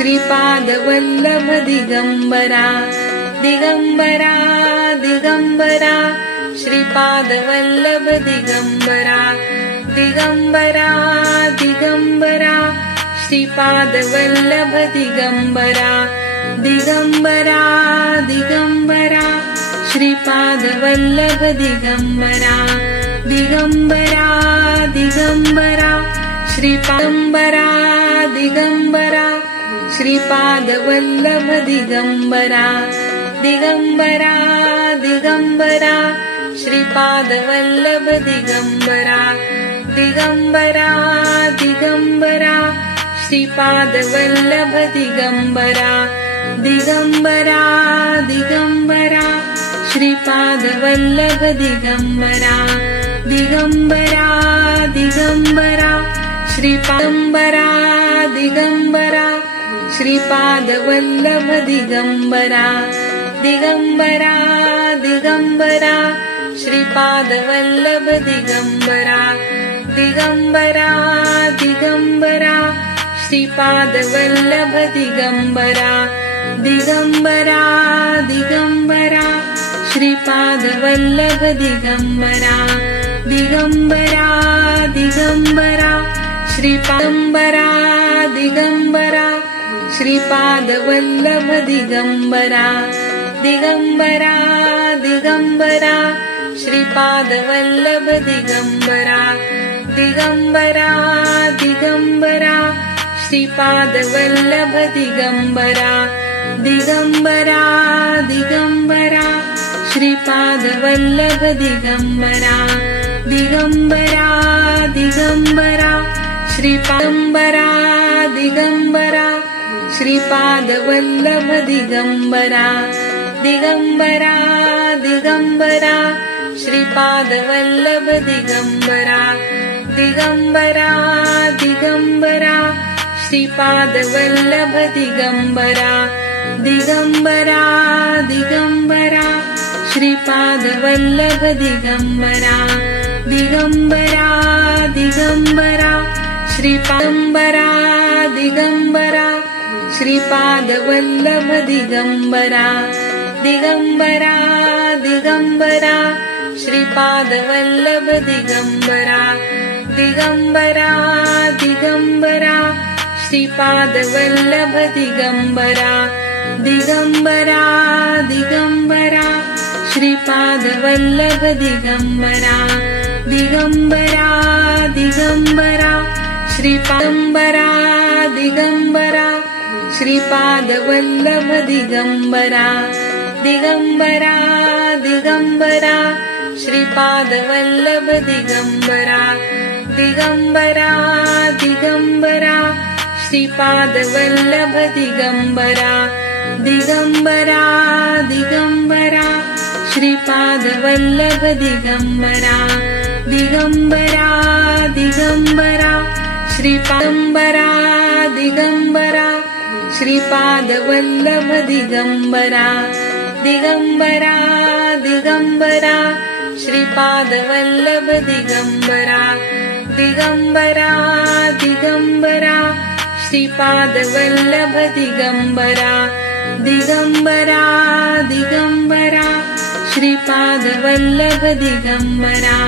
Shripad Vallabh Digambara Digambara Digambara Shripad Vallabh Digambara Digambara Digambara Shripad Vallabh Digambara Digambara Digambara Shripad Vallabh Digambara Digambara Digambara श्रीपादंबरा Digambara Shripad Vallabh Digambara Digambara Digambara Shripad Vallabh Digambara Digambara Digambara Shripad Vallabh Digambara Digambara Digambara Shripad Vallabh Digambara Digambara Digambara श्रीपादंबरा Digambara Shripad Vallabh Digambara Digambara Digambara Shripad Vallabh Digambara Digambara Digambara Shripad Vallabh Digambara Digambara Digambara Shripad Vallabh Digambara Digambara Digambara श्रीपादंबरा Digambara Shripad Vallabh Digambara Digambara Digambara Shripad Vallabh Digambara Digambara Digambara Shripad Vallabh Digambara Digambara Digambara Shripad Vallabh Digambara Digambara Digambara श्रीपादंबरा Digambara Shripad Vallabh Digambara Digambara Digambara Shripad Vallabh Digambara Digambara Digambara Shripad Vallabh Digambara Digambara Digambara Shripad Vallabh Digambara Digambara Digambara श्रीपादंबरा Digambara Shripad Vallabh Digambara Digambara Digambara Shripad Vallabh Digambara Digambara Digambara Shripad Vallabh Digambara Digambara Digambara Shripad Vallabh Digambara Digambara Digambara श्रीपादंबरा Digambara Shripad Vallabh Digambara Digambara Digambara Shripad Vallabh Digambara Digambara Digambara Shripad Vallabh Digambara Digambara Digambara Shripad Vallabh Digambara Digambara Digambara श्रीपादंबरा Digambara Shripad Vallabh Digambara Digambara Digambara Shripad Vallabh Digambara Digambara Digambara Shripad Vallabh Digambara Digambara Digambara Shripad Vallabh Digambara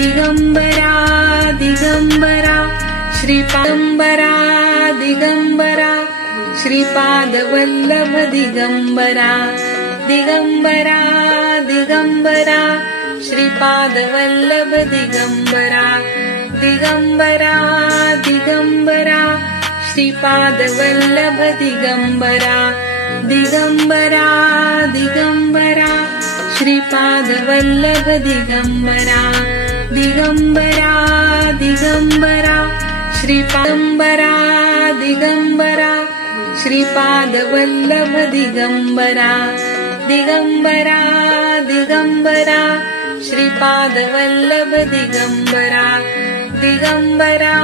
Digambara Digambara श्रीपादंबरा Digambara Shripad Vallabh Digambara Digambara Digambara Shripad Vallabh Digambara Digambara Digambara Shripad Vallabh Digambara Digambara Digambara Shripad Vallabh Digambara Digambara Digambara श्रीपादंबरा Digambara Shripad Vallabh Digambara Digambara Digambara Shripad Vallabh Digambara Digambara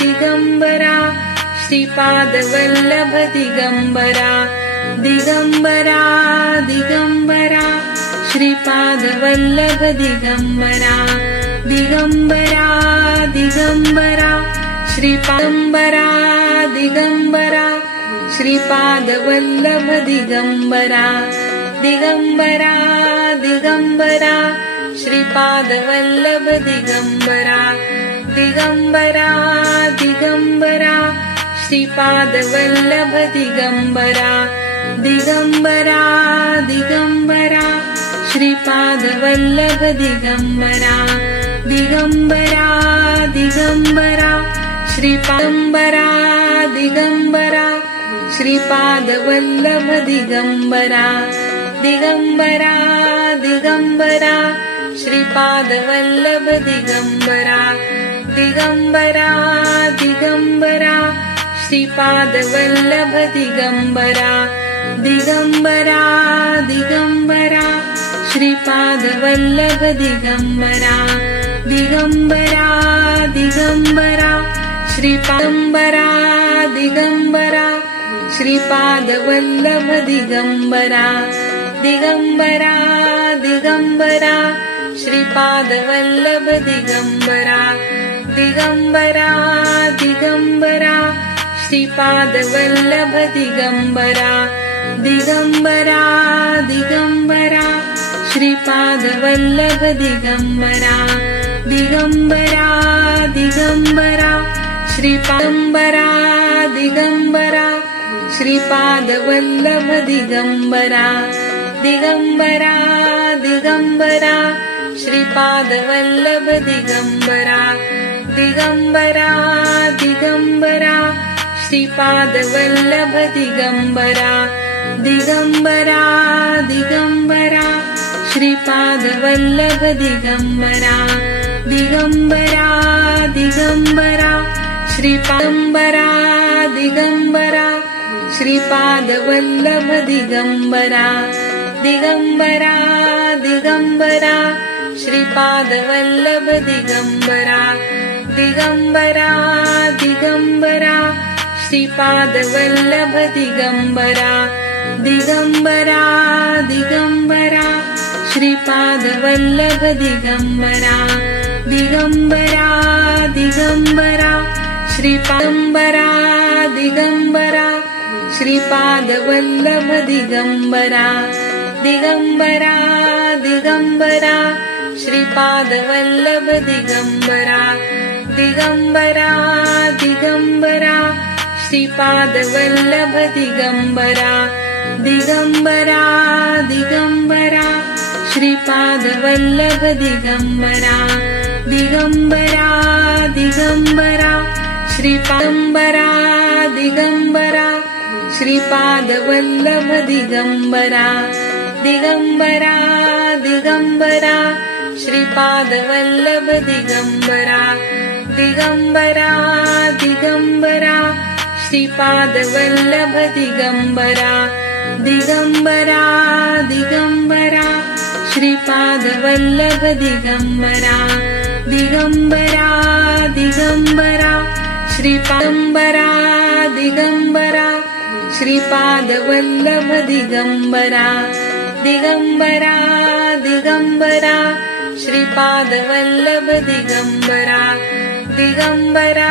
Digambara Shripad Vallabh Digambara Digambara Digambara Shripad Vallabh Digambara Digambara Digambara श्रीपादंबरा Digambara Shripad Vallabh Digambara Digambara Digambara Shripad Vallabh Digambara Digambara Digambara Shripad Vallabh Digambara Digambara Digambara Shripad Vallabh Digambara Digambara Digambara Shripad Vallabh Digambara Shripad Vallabh Digambara Digambara Digambara Shripad Vallabh Digambara Digambara Digambara Shripad Vallabh Digambara Digambara Digambara Shripad Vallabh Digambara Digambara Digambara Shripad Vallabh Digambara Shripad Vallabh Digambara Digambara Digambara Shripad Vallabh Digambara Digambara Digambara Shripad Vallabh Digambara Digambara Digambara Shripad Vallabh Digambara Digambara Digambara Shripad Vallabh Digambara Shripad Vallabh Digambara Digambara Digambara Shripad Vallabh Digambara Digambara Digambara Shripad Vallabh Digambara Digambara Digambara Shripad Vallabh Digambara Digambara Digambara Shripad Vallabh Digambara Shripad Vallabh Digambara Digambara Digambara Shripad Vallabh Digambara Digambara Digambara Shripad Vallabh Digambara Digambara Digambara Shripad Vallabh Digambara Digambara Digambara Shripad Vallabh Digambara Shripad Vallabh Digambara Digambara Digambara Shripad Vallabh Digambara Digambara Digambara Shripad Vallabh Digambara Digambara Digambara Shripad Vallabh Digambara Digambara Digambara Shripad Vallabh Digambara Shripad Vallabh Digambara Digambara Digambara Shripad Vallabh Digambara Digambara Digambara Shripad Vallabh Digambara Digambara Digambara Shripad Vallabh Digambara Digambara Digambara Shripad Vallabh Digambara Shripad Vallabh Digambara Digambara Digambara Shripad Vallabh Digambara Digambara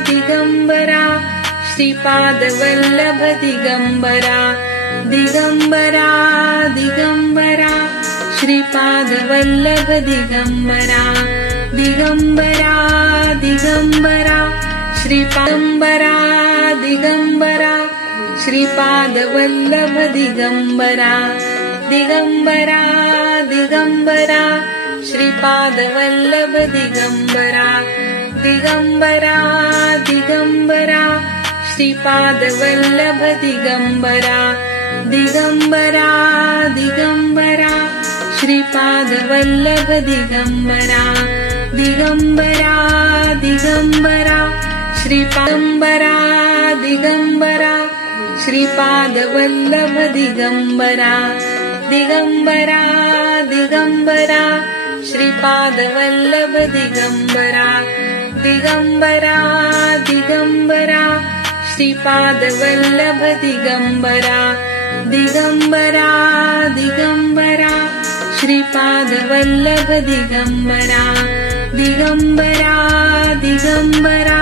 Digambara Shripad Vallabh Digambara Digambara Digambara Shripad Vallabh Digambara Digambara Digambara Shripad Vallabh Digambara Shripad Vallabh Digambara Digambara Digambara Shripad Vallabh Digambara Digambara Digambara Shripad Vallabh Digambara Digambara Digambara Shripad Vallabh Digambara Digambara Digambara Shripad Vallabh Digambara Shripad Vallabh Digambara Digambara Digambara Shripad Vallabh Digambara Digambara Digambara Shripad Vallabh Digambara Digambara Digambara Shripad Vallabh Digambara Digambara Digambara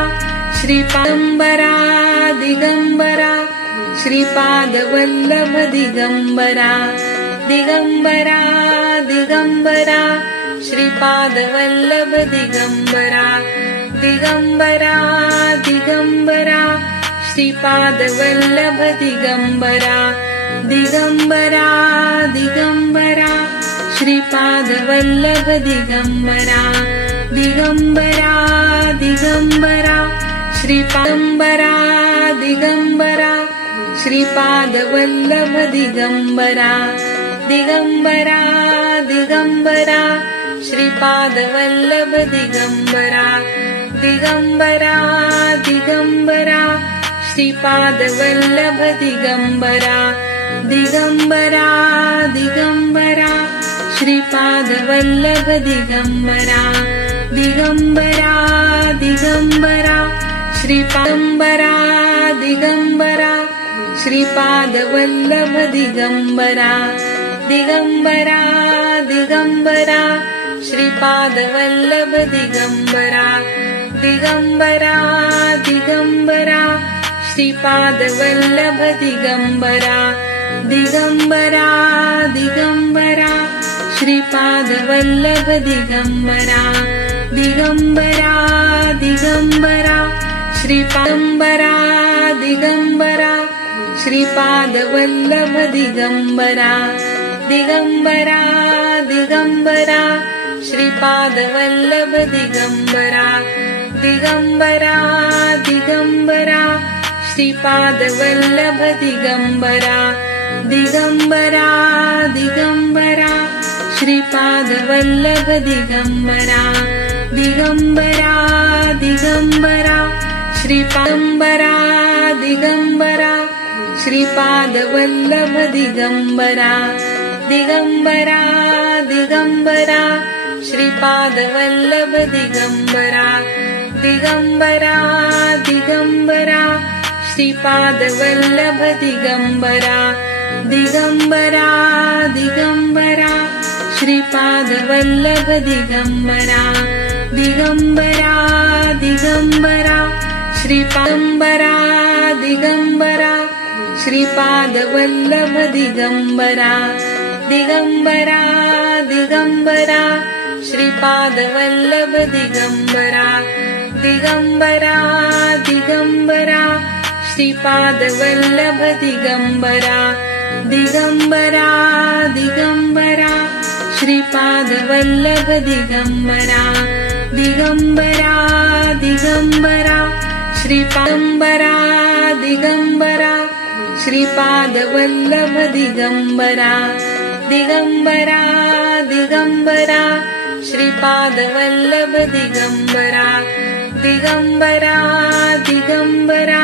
Shripad Vallabh Digambara Shripad Vallabh Digambara Digambara Digambara Shripad Vallabh Digambara Digambara Digambara Shripad Vallabh Digambara Digambara Digambara Shripad Vallabh Digambara Digambara Digambara श्रीपादंबरा Digambara Shripad Vallabh Digambara Digambara Digambara Shripad Vallabh Digambara Digambara Digambara Shripad Vallabh Digambara Digambara Digambara Shripad Vallabh Digambara Digambara Digambara श्रीपादंबरा Digambara Shripad Vallabh Digambara Digambara Digambara Shripad Vallabh Digambara Digambara Digambara Shripad Vallabh Digambara Digambara Digambara Shripad Vallabh Digambara Digambara Digambara श्रीपादंबरा Digambara Shripad Vallabh Digambara Digambara Digambara Shripad Vallabh Digambara Digambara Digambara Shripad Vallabh Digambara Digambara Digambara Shripad Vallabh Digambara Digambara Digambara श्रीपादंबरा Digambara Shripad Vallabh Digambara Digambara Digambara Shripad Vallabh Digambara Digambara Digambara Shripad Vallabh Digambara Digambara Digambara Shripad Vallabh Digambara Digambara Digambara श्रीपादंबरा Digambara Shripad Vallabh Digambara Digambara Digambara Shripad Vallabh Digambara Digambara Digambara Shripad Vallabh Digambara Digambara Digambara Shripad Vallabh Digambara Digambara Digambara श्रीपादंबरा Digambara Shripad Vallabh Digambara Digambara Digambara Shripad Vallabh Digambara Digambara Digambara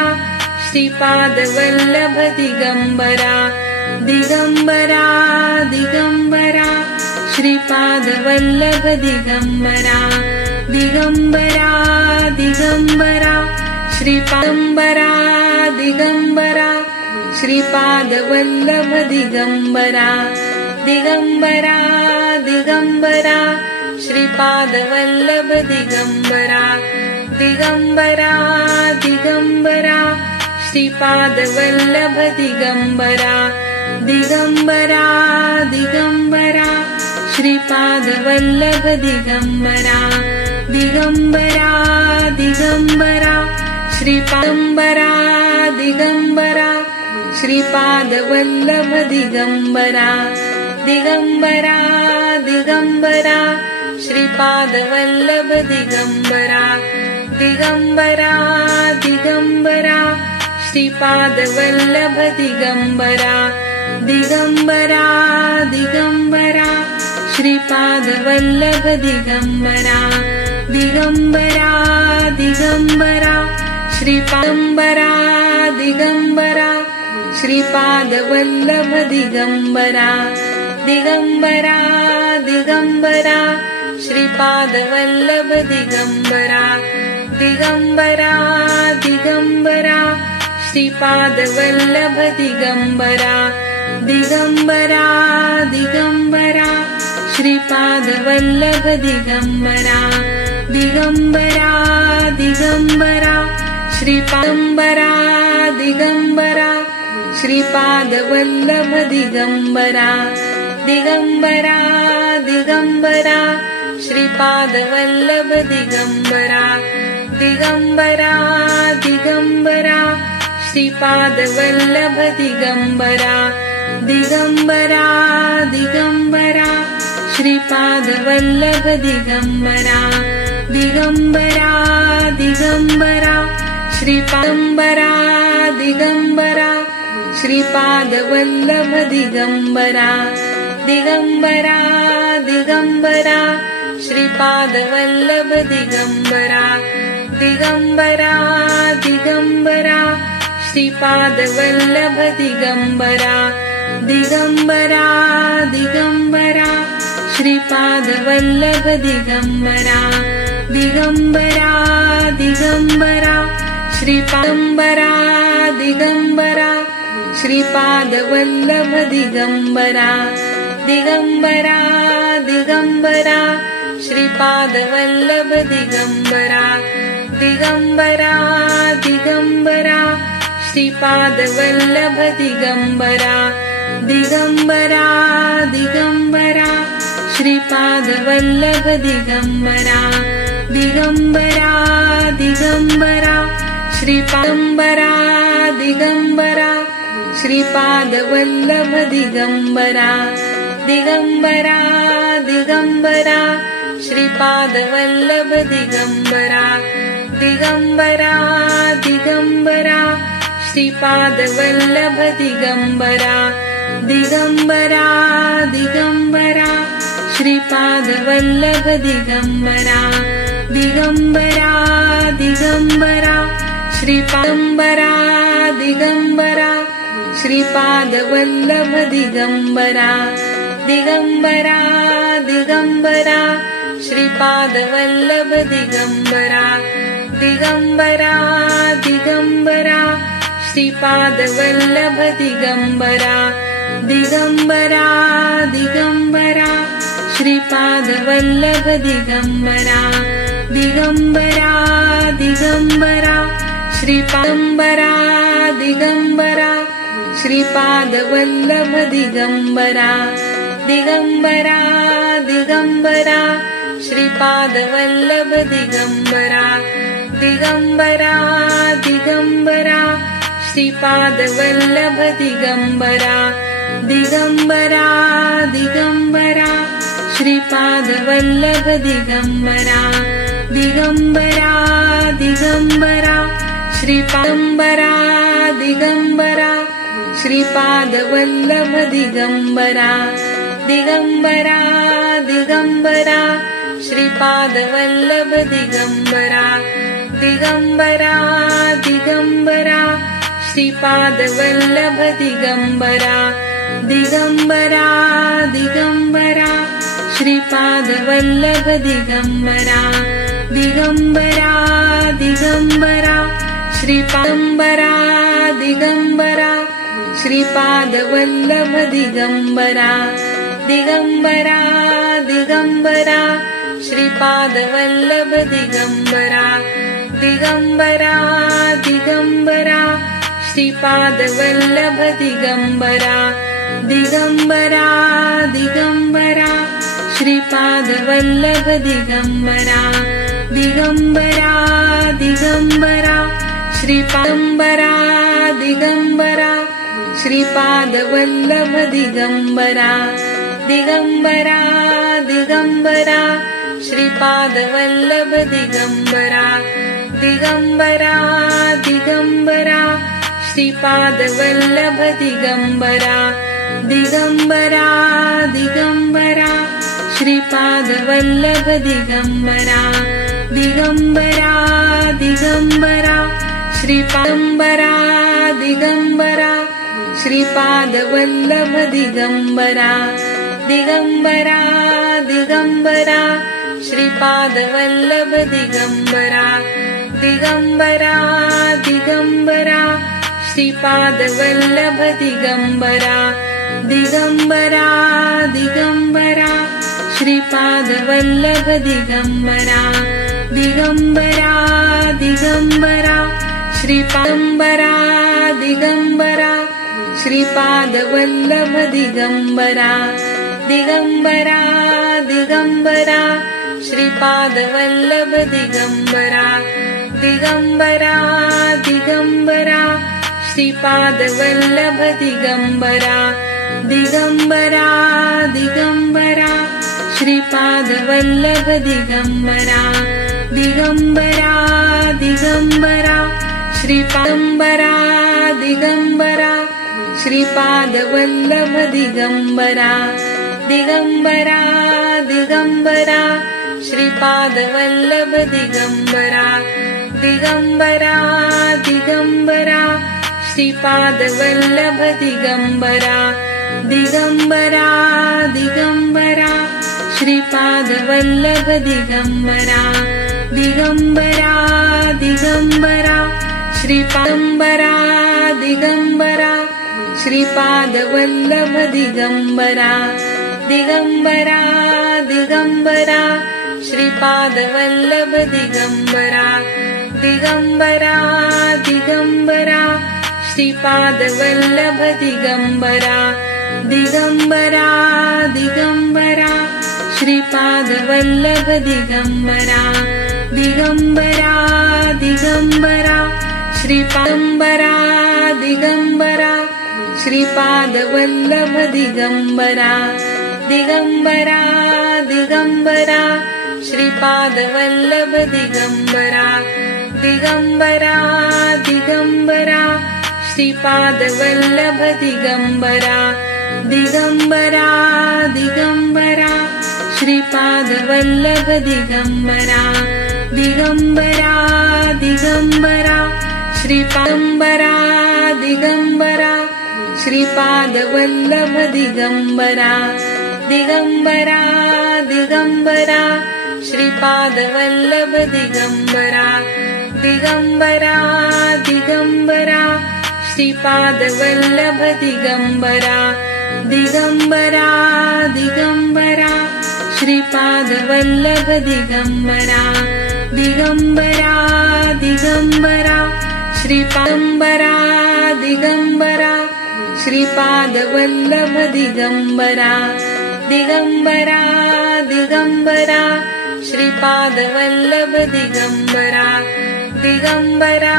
Shripad Vallabh Digambara Digambara Digambara Shripad Vallabh Digambara Digambara Digambara श्रीपादंबरा Digambara Shripad Vallabh Digambara Digambara Digambara Shripad Vallabh Digambara Digambara Digambara Shripad Vallabh Digambara Digambara Digambara Shripad Vallabh Digambara Digambara Digambara श्रीपादंबरा Digambara Shripad Vallabh Digambara Digambara Digambara Shripad Vallabh Digambara Digambara Digambara Shripad Vallabh Digambara Digambara Digambara Shripad Vallabh Digambara Digambara Digambara श्रीपादंबरा Digambara Shripad Vallabh Digambara Digambara Digambara Shripad Vallabh Digambara Digambara Digambara Shripad Vallabh Digambara Digambara Digambara Shripad Vallabh Digambara Digambara Digambara श्रीपादंबरा Digambara Shripad Vallabh Digambara Digambara Digambara Shripad Vallabh Digambara Digambara Digambara Shripad Vallabh Digambara Digambara Digambara Shripad Vallabh Digambara Digambara Digambara श्रीपादंबरा Digambara Shripad Vallabh Digambara Digambara Digambara Shripad Vallabh Digambara Digambara Digambara Shripad Vallabh Digambara Digambara Digambara Shripad Vallabh Digambara Digambara Digambara श्रीपादंबरा Digambara Shripad Vallabh Digambara Digambara Digambara Shripad Vallabh Digambara Digambara Digambara Shripad Vallabh Digambara Digambara Digambara Shripad Vallabh Digambara Digambara Digambara श्रीपादंबरा Digambara Shripad Vallabh Digambara Digambara Digambara Shripad Vallabh Digambara Digambara Digambara Shripad Vallabh Digambara Digambara Digambara Shripad Vallabh Digambara Digambara Digambara श्रीपादंबरा Digambara Shripad Vallabh Digambara Digambara Digambara Shripad Vallabh Digambara Digambara Digambara Shripad Vallabh Digambara Digambara Digambara Shripad Vallabh Digambara Digambara Digambara श्रीपादंबरा Digambara Shripad Vallabh Digambara Digambara Digambara Shripad Vallabh Digambara Digambara Digambara Shripad Vallabh Digambara Digambara Digambara Shripad Vallabh Digambara Digambara Digambara श्रीपादंबरा Digambara Shripad Vallabh Digambara Digambara Digambara Shripad Vallabh Digambara Digambara Digambara Shripad Vallabh Digambara Digambara Digambara Shripad Vallabh Digambara Digambara Digambara श्रीपादंबरा Digambara Shripad Vallabh Digambara Digambara Digambara Shripad Vallabh Digambara Digambara Digambara Shripad Vallabh Digambara Digambara Digambara Shripad Vallabh Digambara Digambara Digambara श्रीपादंबरा Digambara Shripad Vallabh Digambara Digambara Digambara Shripad Vallabh Digambara Digambara Digambara Shripad Vallabh Digambara Digambara Digambara Shripad Vallabh Digambara Digambara Digambara श्रीपादंबरा Digambara Shripad Vallabh Digambara Digambara Digambara Shripad Vallabh Digambara Digambara Digambara Shripad Vallabh Digambara Digambara Digambara Shripad Vallabh Digambara Digambara Digambara श्रीपादंबरा Digambara Shripad Vallabh Digambara Digambara Digambara Shripad Vallabh Digambara Digambara Digambara Shripad Vallabh Digambara Digambara Digambara Shripad Vallabh Digambara Digambara Digambara श्रीपादंबरा Digambara Shripad Vallabh Digambara Digambara Digambara Shripad Vallabh Digambara Digambara Digambara Shripad Vallabh Digambara Digambara Digambara Shripad Vallabh Digambara Digambara Digambara श्रीपादंबरा Digambara Shripad Vallabh Digambara Digambara Digambara Shripad Vallabh Digambara Digambara Digambara Shripad Vallabh Digambara Digambara Digambara Shripad Vallabh Digambara Digambara Digambara श्रीपादंबरा Digambara Shripad Vallabh Digambara Digambara Digambara Shripad Vallabh Digambara Digambara Digambara Shripad Vallabh Digambara Digambara Digambara Shripad Vallabh Digambara Digambara Digambara श्रीपादंबरा Digambara Shripad Vallabh Digambara Digambara Digambara Shripad Vallabh Digambara Digambara Digambara Shripad Vallabh Digambara Digambara Digambara Shripad Vallabh Digambara Digambara Digambara श्रीपादंबरा Digambara Shripad Vallabh Digambara Digambara Digambara Shripad Vallabh Digambara Digambara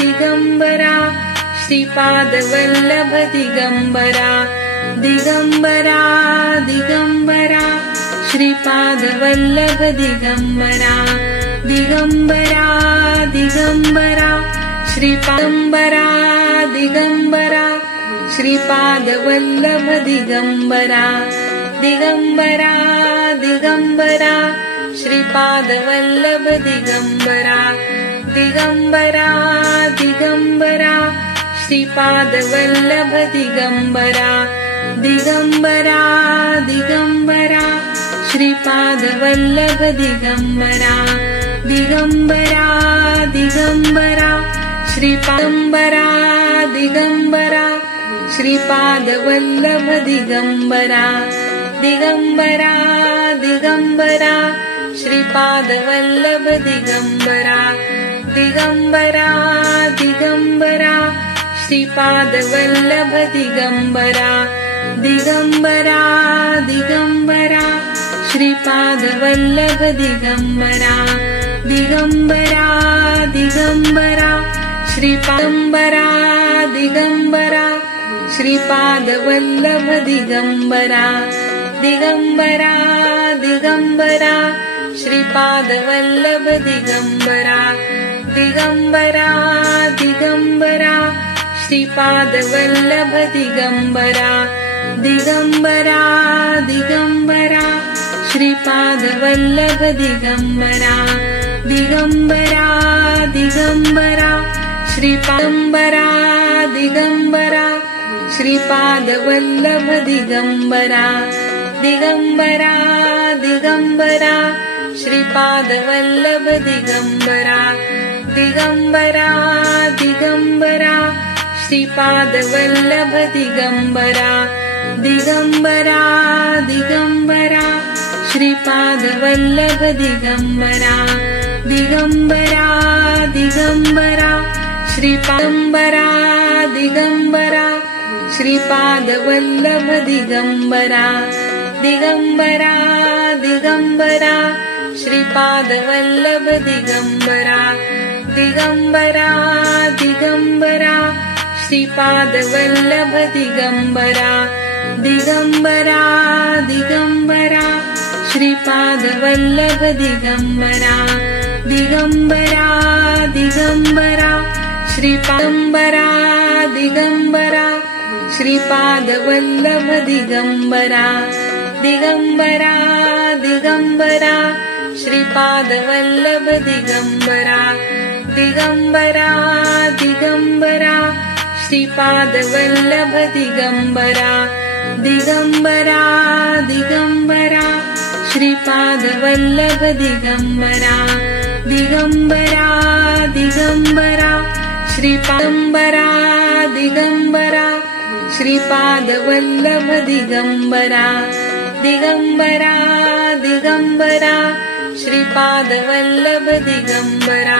Digambara Shripad Vallabh Digambara Digambara Digambara Shripad Vallabh Digambara Digambara Digambara श्रीपादंबरा Digambara Shripad Vallabh Digambara Digambara Digambara Shripad Vallabh Digambara Digambara Digambara Shripad Vallabh Digambara Digambara Digambara Shripad Vallabh Digambara Digambara Digambara श्रीपादंबरा Digambara Shripad Vallabh Digambara Digambara Digambara Shripad Vallabh Digambara Digambara Digambara Shripad Vallabh Digambara Digambara Digambara Shripad Vallabh Digambara Digambara Digambara श्रीपादंबरा Digambara Shripad Vallabh Digambara Digambara Digambara Shripad Vallabh Digambara Digambara Digambara Shripad Vallabh Digambara Digambara Digambara Shripad Vallabh Digambara Digambara Digambara श्रीपादंबरा Digambara Shripad Vallabh Digambara Digambara Digambara Shripad Vallabh Digambara Digambara Digambara Shripad Vallabh Digambara Digambara Digambara Shripad Vallabh Digambara Digambara Digambara श्रीपादंबरा Digambara Shripad Vallabh Digambara Digambara Digambara Shripad Vallabh Digambara Digambara Digambara Shripad Vallabh Digambara Digambara Digambara Shripad Vallabh Digambara Digambara Digambara श्रीपादंबरा Digambara Shripad Vallabh Digambara Digambara Digambara Shripad Vallabh Digambara Digambara Digambara Shripad Vallabh Digambara Digambara Digambara Shripad Vallabh Digambara Digambara Digambara श्रीपादंबरा Digambara Shripad Vallabh Digambara Digambara Digambara Shripad Vallabh Digambara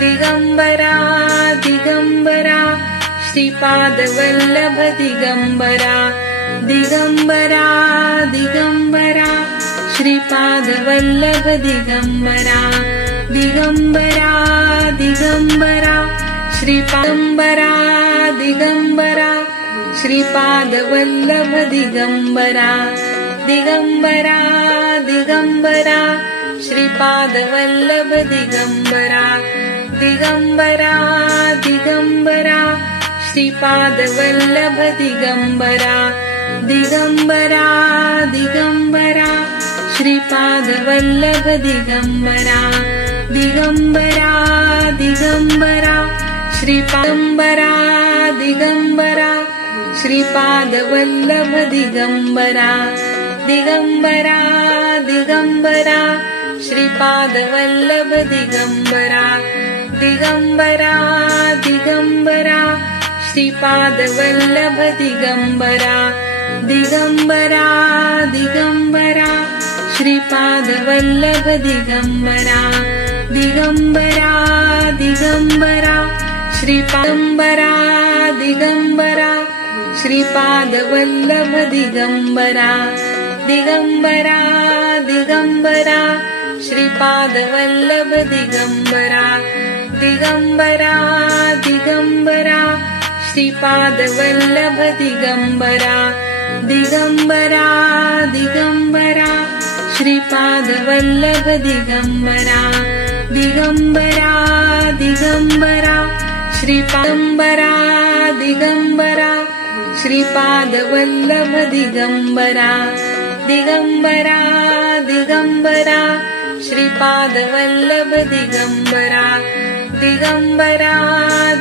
Digambara Digambara Shripad Vallabh Digambara Digambara Digambara Shripad Vallabh Digambara Digambara Digambara श्रीपादंबरा Digambara Shripad Vallabh Digambara Digambara Digambara Shripad Vallabh Digambara Digambara Digambara Shripad Vallabh Digambara Digambara Digambara Shripad Vallabh Digambara Digambara Digambara श्रीपादंबरा Digambara Shripad Vallabh Digambara Digambara Digambara Shripad Vallabh Digambara Digambara Digambara Shripad Vallabh Digambara Digambara Digambara Shripad Vallabh Digambara Digambara Digambara श्रीपादंबरा Digambara Shripad Vallabh Digambara Digambara Digambara Shripad Vallabh Digambara Digambara Digambara Shripad Vallabh Digambara Digambara Digambara Shripad Vallabh Digambara Digambara Digambara श्रीपादंबरा Digambara Shripad Vallabh Digambara Digambara Digambara Shripad Vallabh Digambara Digambara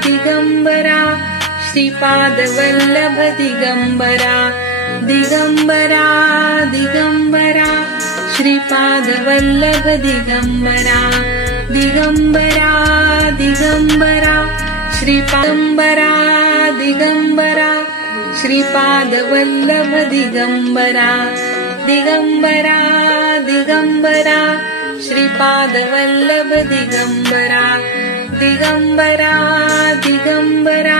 Digambara Shripad Vallabh Digambara Digambara Digambara Shripad Vallabh Digambara Digambara Digambara श्रीपादंबरा Digambara Shripad Vallabh Digambara Digambara Digambara Shripad Vallabh Digambara Digambara Digambara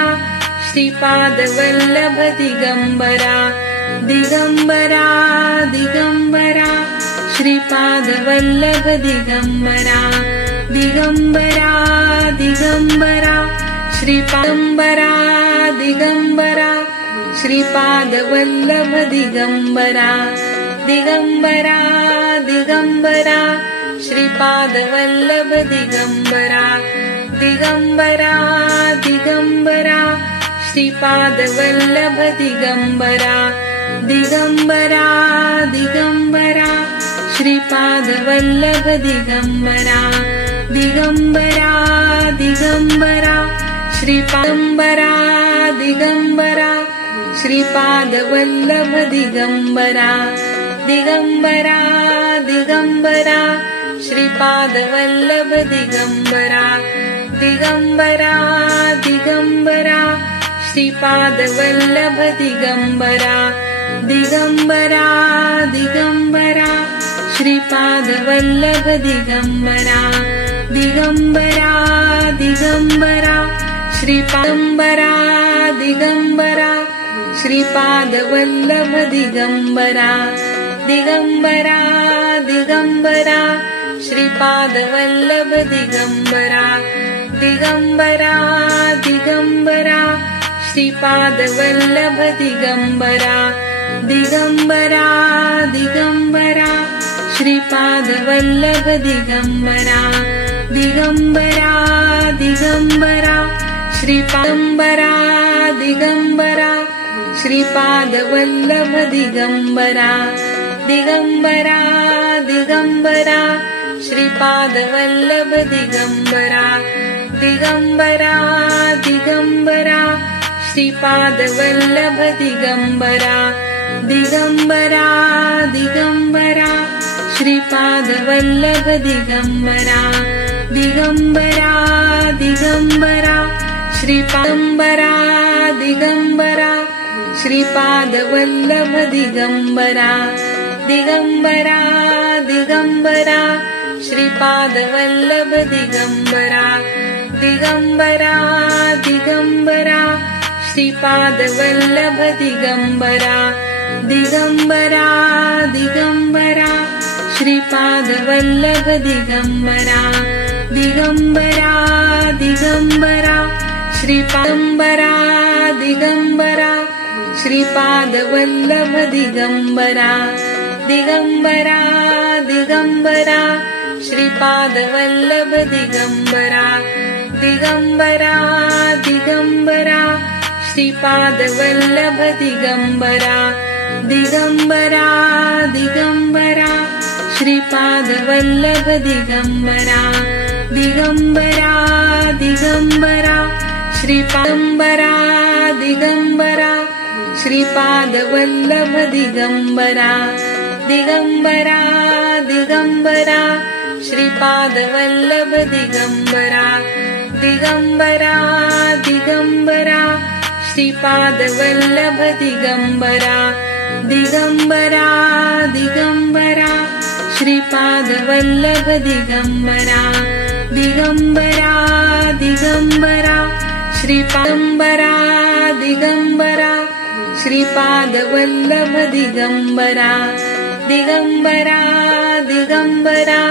Shripad Vallabh Digambara Digambara Digambara Shripad Vallabh Digambara Digambara Digambara श्रीपादंबरा Digambara Shripad Vallabh Digambara Digambara Digambara Shripad Vallabh Digambara Digambara Digambara Shripad Vallabh Digambara Digambara Digambara Shripad Vallabh Digambara Digambara Digambara श्रीपादंबरा Digambara Shripad Vallabh Digambara Digambara Digambara Shripad Vallabh Digambara Digambara Digambara Shripad Vallabh Digambara Digambara Digambara Shripad Vallabh Digambara Digambara Digambara श्रीपादंबरा Digambara Shripad Vallabh Digambara Digambara Digambara Shripad Vallabh Digambara Digambara Digambara Shripad Vallabh Digambara Digambara Digambara Shripad Vallabh Digambara Digambara Digambara श्रीपादंबरा Digambara Shripad Vallabh Digambara Digambara Digambara Shripad Vallabh Digambara Digambara Digambara Shripad Vallabh Digambara Digambara Digambara Shripad Vallabh Digambara Digambara Digambara श्रीपादंबरा Digambara Shripad Vallabh Digambara Digambara Digambara Shripad Vallabh Digambara Digambara Digambara Shripad Vallabh Digambara Digambara Digambara Shripad Vallabh Digambara Digambara Digambara श्रीपादंबरा Digambara Shripad Vallabh Digambara Digambara Digambara Shripad Vallabh Digambara Digambara Digambara Shripad Vallabh Digambara Digambara Digambara Shripad Vallabh Digambara Digambara Digambara श्रीपादंबरा Digambara Shripad Vallabh Digambara Digambara Digambara Shripad Vallabh Digambara Digambara Digambara Shripad Vallabh Digambara Digambara Digambara Shripad Vallabh Digambara Digambara Digambara श्रीपादंबरा Digambara Shripad Vallabh Digambara Digambara Digambara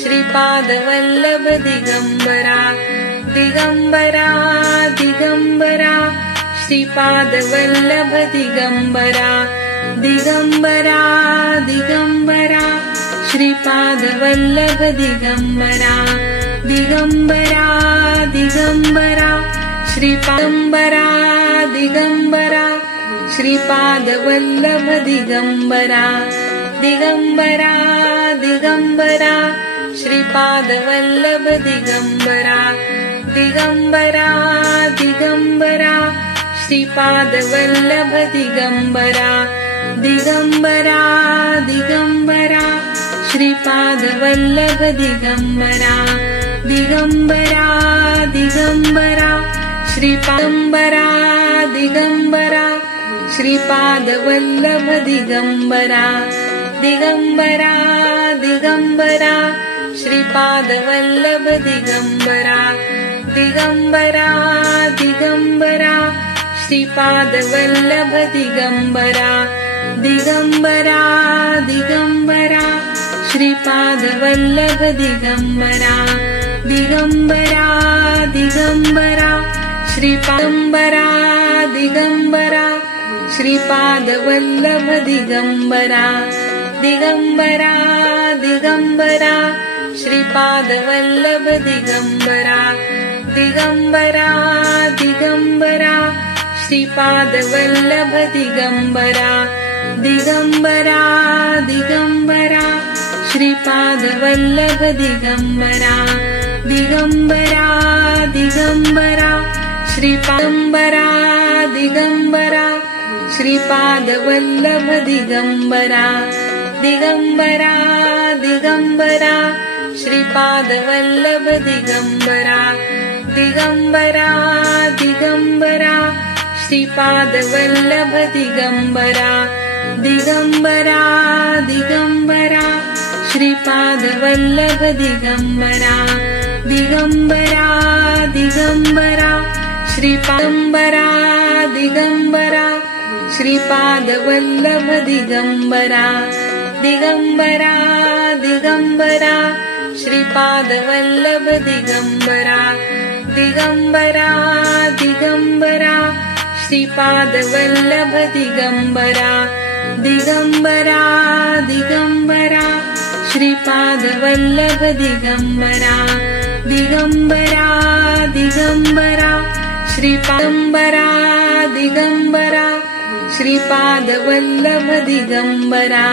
Shripad Vallabh Digambara Digambara Digambara Shripad Vallabh Digambara Digambara Digambara Shripad Vallabh Digambara Digambara Digambara श्रीपादंबरा Digambara Shripad Vallabh Digambara Digambara Digambara Shripad Vallabh Digambara Digambara Digambara Shripad Vallabh Digambara Digambara Digambara Shripad Vallabh Digambara Digambara Digambara श्रीपादंबरा Digambara Shripad Vallabh Digambara Digambara Digambara Shripad Vallabh Digambara Digambara Digambara Shripad Vallabh Digambara Digambara Digambara Shripad Vallabh Digambara Digambara Digambara श्रीपादंबरा Digambara Shripad Vallabh Digambara Digambara Digambara Shripad Vallabh Digambara Digambara Digambara Shripad Vallabh Digambara Digambara Digambara Shripad Vallabh Digambara Digambara Digambara श्रीपादंबरा Digambara Shripad Vallabh Digambara Digambara Digambara Shripad Vallabh Digambara Digambara Digambara Shripad Vallabh Digambara Digambara Digambara Shripad Vallabh Digambara Digambara Digambara श्रीपादंबरा Digambara Shripad Vallabh Digambara Digambara Digambara Shripad Vallabh Digambara Digambara Digambara Shripad Vallabh Digambara Digambara Digambara Shripad Vallabh Digambara Digambara Digambara श्रीपादंबरा Digambara Shripad Vallabh Digambara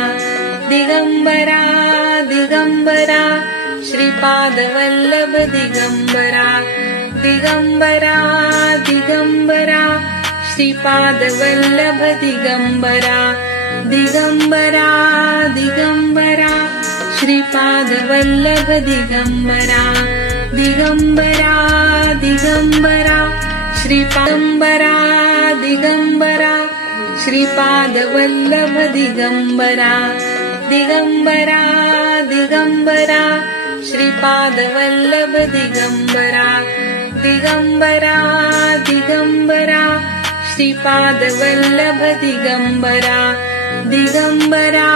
Digambara Digambara Shripad Vallabh Digambara Digambara Digambara Shripad Vallabh Digambara Digambara Digambara Shripad Vallabh Digambara Digambara Digambara श्रीपादंबरा Digambara Shripad Vallabh Digambara Digambara Digambara Shripad Vallabh Digambara Digambara Digambara Shripad Vallabh Digambara Digambara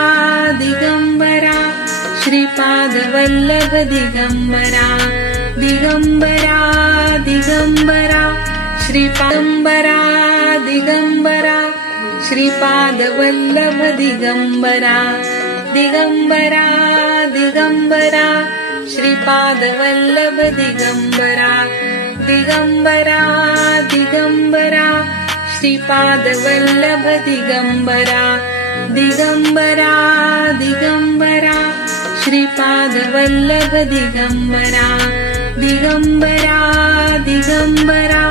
Digambara Shripad Vallabh Digambara Digambara Digambara श्रीपादंबरा Digambara Shripad Vallabh Digambara Digambara Digambara Shripad Vallabh Digambara Digambara Digambara Shripad Vallabh Digambara Digambara Digambara Shripad Vallabh Digambara Digambara Digambara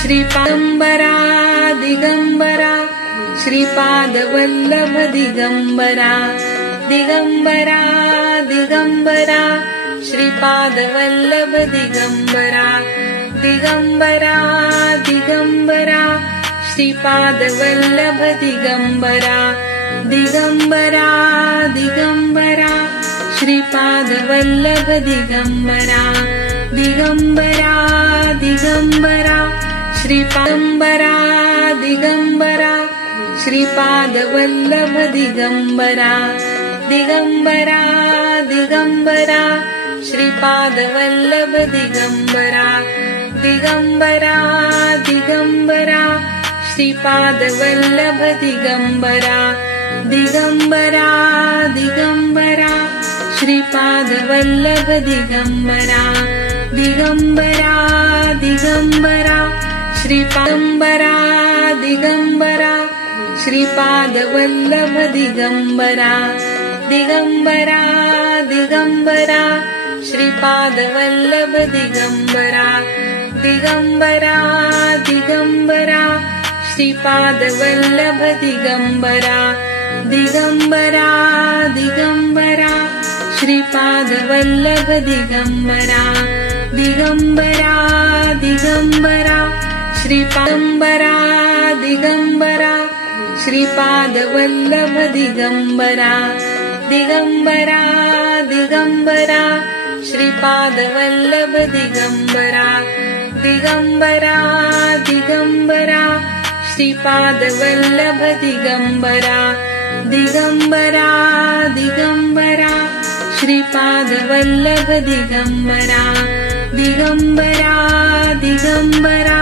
श्रीपादंबरा Digambara Shripad Vallabh Digambara Digambara Digambara Shripad Vallabh Digambara Digambara Digambara Shripad Vallabh Digambara Digambara Digambara Shripad Vallabh Digambara Digambara Digambara श्रीपादंबरा Digambara Shripad Vallabh Digambara Digambara Digambara Shripad Vallabh Digambara Digambara Digambara Shripad Vallabh Digambara Digambara Digambara Shripad Vallabh Digambara Digambara Digambara श्रीपादंबरा Digambara Shripad Vallabh Digambara Digambara Digambara Shripad Vallabh Digambara Digambara Digambara Shripad Vallabh Digambara Digambara Digambara Shripad Vallabh Digambara Digambara Digambara श्रीपादंबरा Digambara Shripad Vallabh Digambara Digambara Digambara Shripad Vallabh Digambara Digambara Digambara Shripad Vallabh Digambara Digambara Digambara Shripad Vallabh Digambara Digambara Digambara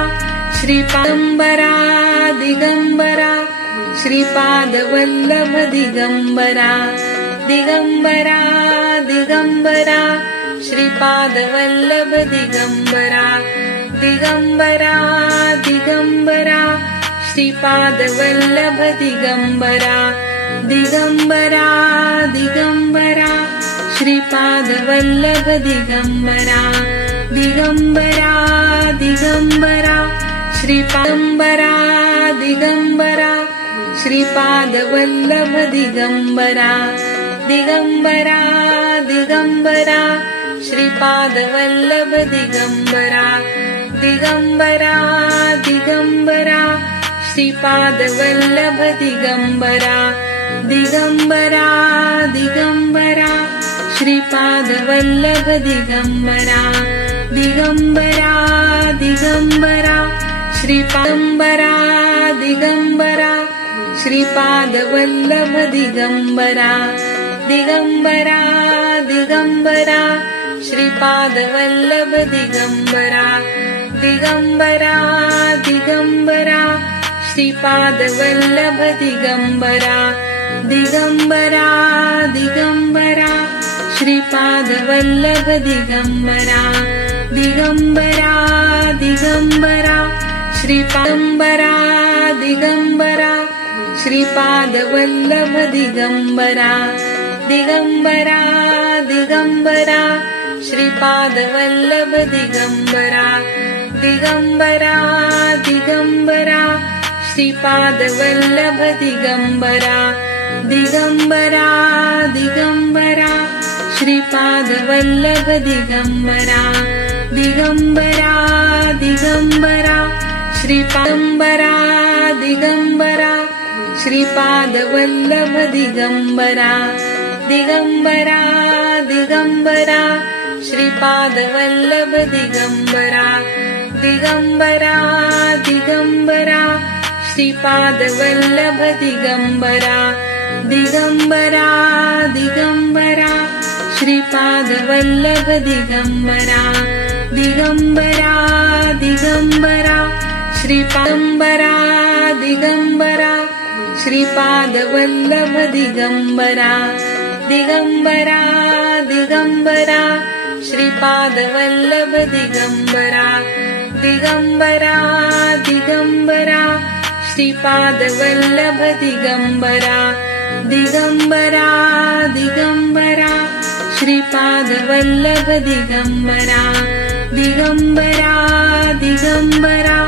श्रीपादंबरा Digambara Shripad Vallabh Digambara Digambara Digambara Shripad Vallabh Digambara Digambara Digambara Shripad Vallabh Digambara Digambara Digambara Shripad Vallabh Digambara Digambara Digambara श्रीपादंबरा Digambara Shripad Vallabh Digambara Digambara Digambara Shripad Vallabh Digambara Digambara Digambara Shripad Vallabh Digambara Digambara Digambara Shripad Vallabh Digambara Digambara Digambara श्रीपादंबरा Digambara Shripad Vallabh Digambara Digambara Digambara Shripad Vallabh Digambara Digambara Digambara Shripad Vallabh Digambara Digambara Digambara Shripad Vallabh Digambara Digambara Digambara श्रीपादंबरा Digambara Shripad Vallabh Digambara Digambara Digambara Shripad Vallabh Digambara Digambara Digambara Shripad Vallabh Digambara Digambara Digambara Shripad Vallabh Digambara Digambara Digambara श्रीपादंबरा Digambara Shripad Vallabh Digambara Digambara Digambara Shripad Vallabh Digambara Digambara Digambara Shripad Vallabh Digambara Digambara Digambara Shripad Vallabh Digambara Digambara Digambara श्रीपादंबरा Digambara Shripad Vallabh Digambara Digambara Digambara Shripad Vallabh Digambara Digambara Digambara Shripad Vallabh Digambara Digambara Digambara Shripad Vallabh Digambara Digambara Digambara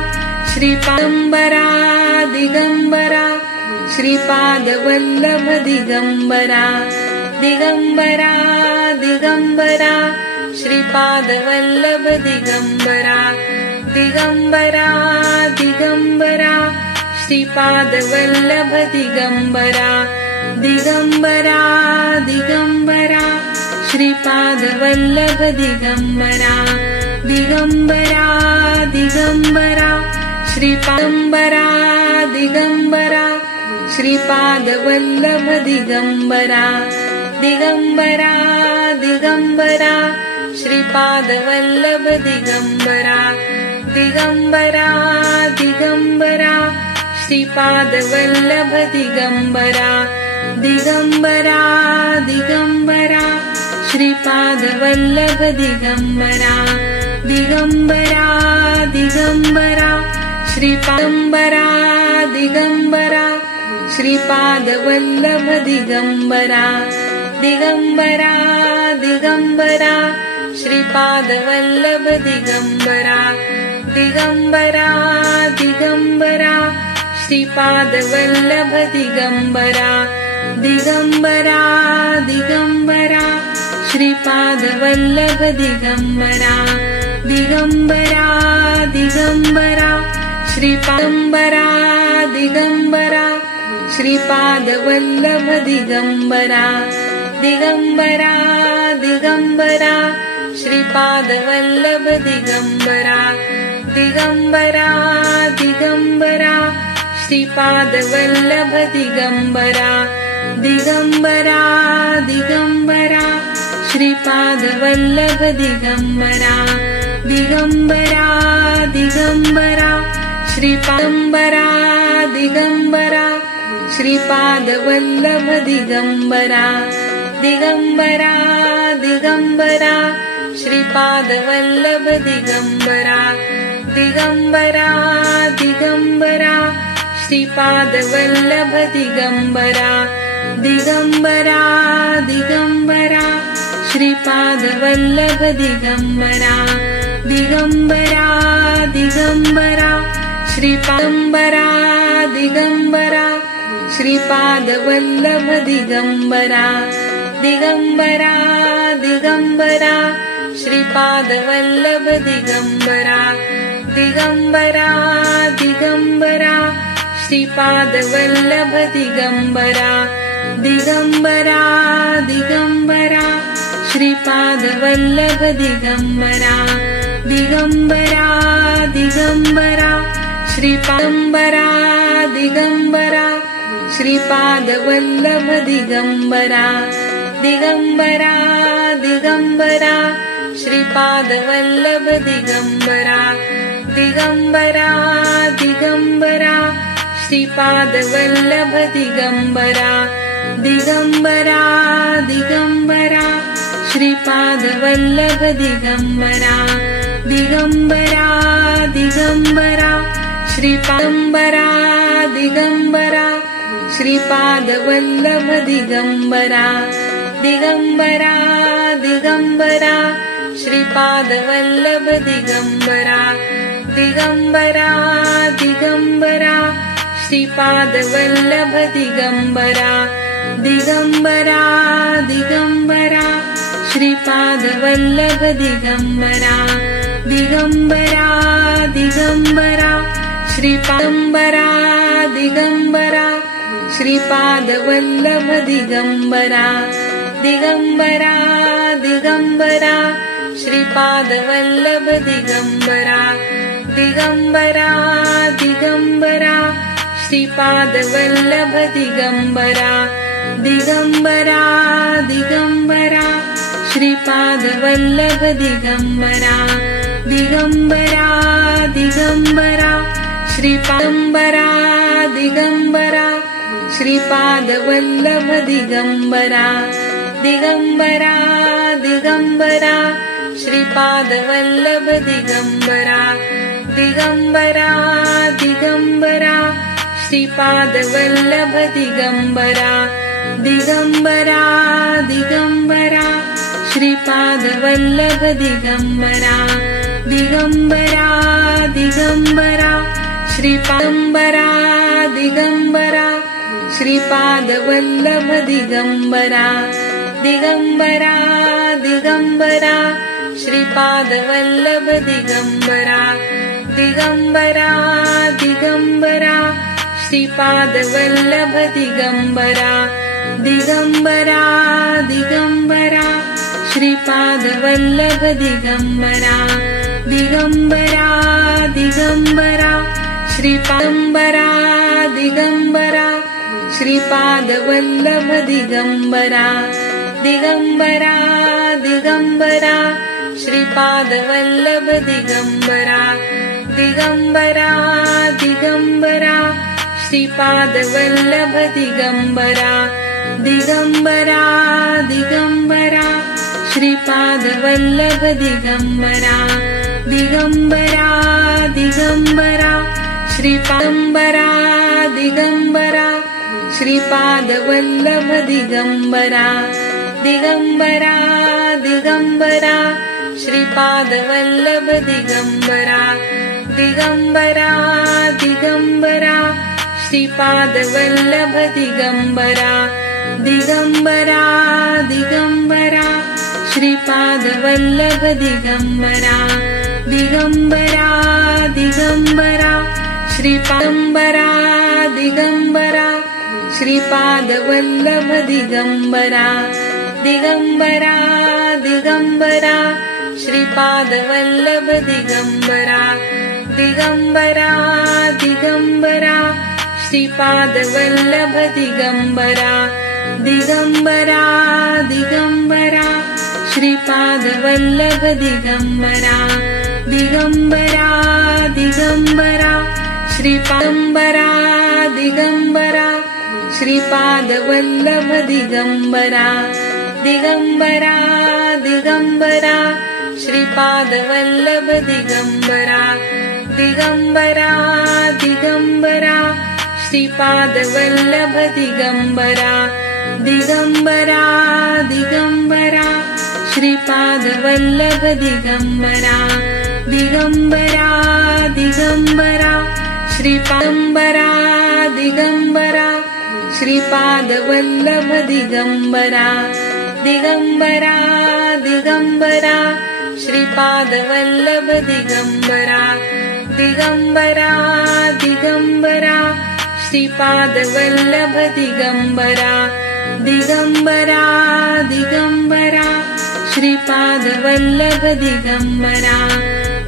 श्रीपादंबरा Digambara Shripad Vallabh Digambara Digambara Digambara Shripad Vallabh Digambara Digambara Digambara Shripad Vallabh Digambara Digambara Digambara Shripad Vallabh Digambara Digambara Digambara श्रीपादंबरा Digambara Shripad Vallabh Digambara Digambara Digambara Shripad Vallabh Digambara Digambara Digambara Shripad Vallabh Digambara Digambara Digambara Shripad Vallabh Digambara Digambara Digambara श्रीपादंबरा Digambara Shripad Vallabh Digambara Digambara Digambara Shripad Vallabh Digambara Digambara Digambara Shripad Vallabh Digambara Digambara Digambara Shripad Vallabh Digambara Digambara Digambara श्रीपादंबरा Digambara Shripad Vallabh Digambara Digambara Digambara Shripad Vallabh Digambara Digambara Digambara Shripad Vallabh Digambara Digambara Digambara Shripad Vallabh Digambara Digambara Digambara श्रीपादंबरा Digambara Shripad Vallabh Digambara Digambara Digambara Shripad Vallabh Digambara Digambara Digambara Shripad Vallabh Digambara Digambara Digambara Shripad Vallabh Digambara Digambara Digambara श्रीपादंबरा Digambara Shripad Vallabh Digambara Digambara Digambara Shripad Vallabh Digambara Digambara Digambara Shripad Vallabh Digambara Digambara Digambara Shripad Vallabh Digambara Digambara Digambara श्रीपादंबरा Digambara Shripad Vallabh Digambara Digambara Digambara Shripad Vallabh Digambara Digambara Digambara Shripad Vallabh Digambara Digambara Digambara Shripad Vallabh Digambara Digambara Digambara श्रीपादंबरा Digambara Shripad Vallabh Digambara Digambara Digambara Shripad Vallabh Digambara Digambara Digambara Shripad Vallabh Digambara Digambara Digambara Shripad Vallabh Digambara Digambara Digambara श्रीपादंबरा Digambara Shripad Vallabh Digambara Digambara Digambara Shripad Vallabh Digambara Digambara Digambara Shripad Vallabh Digambara Digambara Digambara Shripad Vallabh Digambara Digambara Digambara श्रीपादंबरा Digambara Shripad Vallabh Digambara Digambara Digambara Shripad Vallabh Digambara Digambara Digambara Shripad Vallabh Digambara Digambara Digambara Shripad Vallabh Digambara Digambara Digambara श्रीपादंबरा Digambara Shripad Vallabh Digambara Digambara Digambara Shripad Vallabh Digambara Digambara Digambara Shripad Vallabh Digambara Digambara Digambara Shripad Vallabh Digambara Digambara Digambara श्रीपादंबरा Digambara Shripad Vallabh Digambara Digambara Digambara Shripad Vallabh Digambara Digambara Digambara Shripad Vallabh Digambara Digambara Digambara Shripad Vallabh Digambara Digambara Digambara श्रीपादंबरा Digambara Shripad Vallabh Digambara Digambara Digambara Shripad Vallabh Digambara Digambara Digambara Shripad Vallabh Digambara Digambara Digambara Shripad Vallabh Digambara Digambara Digambara श्रीपादंबरा Digambara Shripad Vallabh Digambara Digambara Digambara Shripad Vallabh Digambara Digambara Digambara Shripad Vallabh Digambara Digambara Digambara Shripad Vallabh Digambara Digambara Digambara श्रीपादंबरा Digambara Shripad Vallabh Digambara Digambara Digambara Shripad Vallabh Digambara Digambara Digambara Shripad Vallabh Digambara Digambara Digambara Shripad Vallabh Digambara Digambara Digambara श्रीपादंबरा Digambara Shripad Vallabh Digambara Digambara Digambara Shripad Vallabh Digambara Digambara Digambara Shripad Vallabh Digambara Digambara Digambara Shripad Vallabh Digambara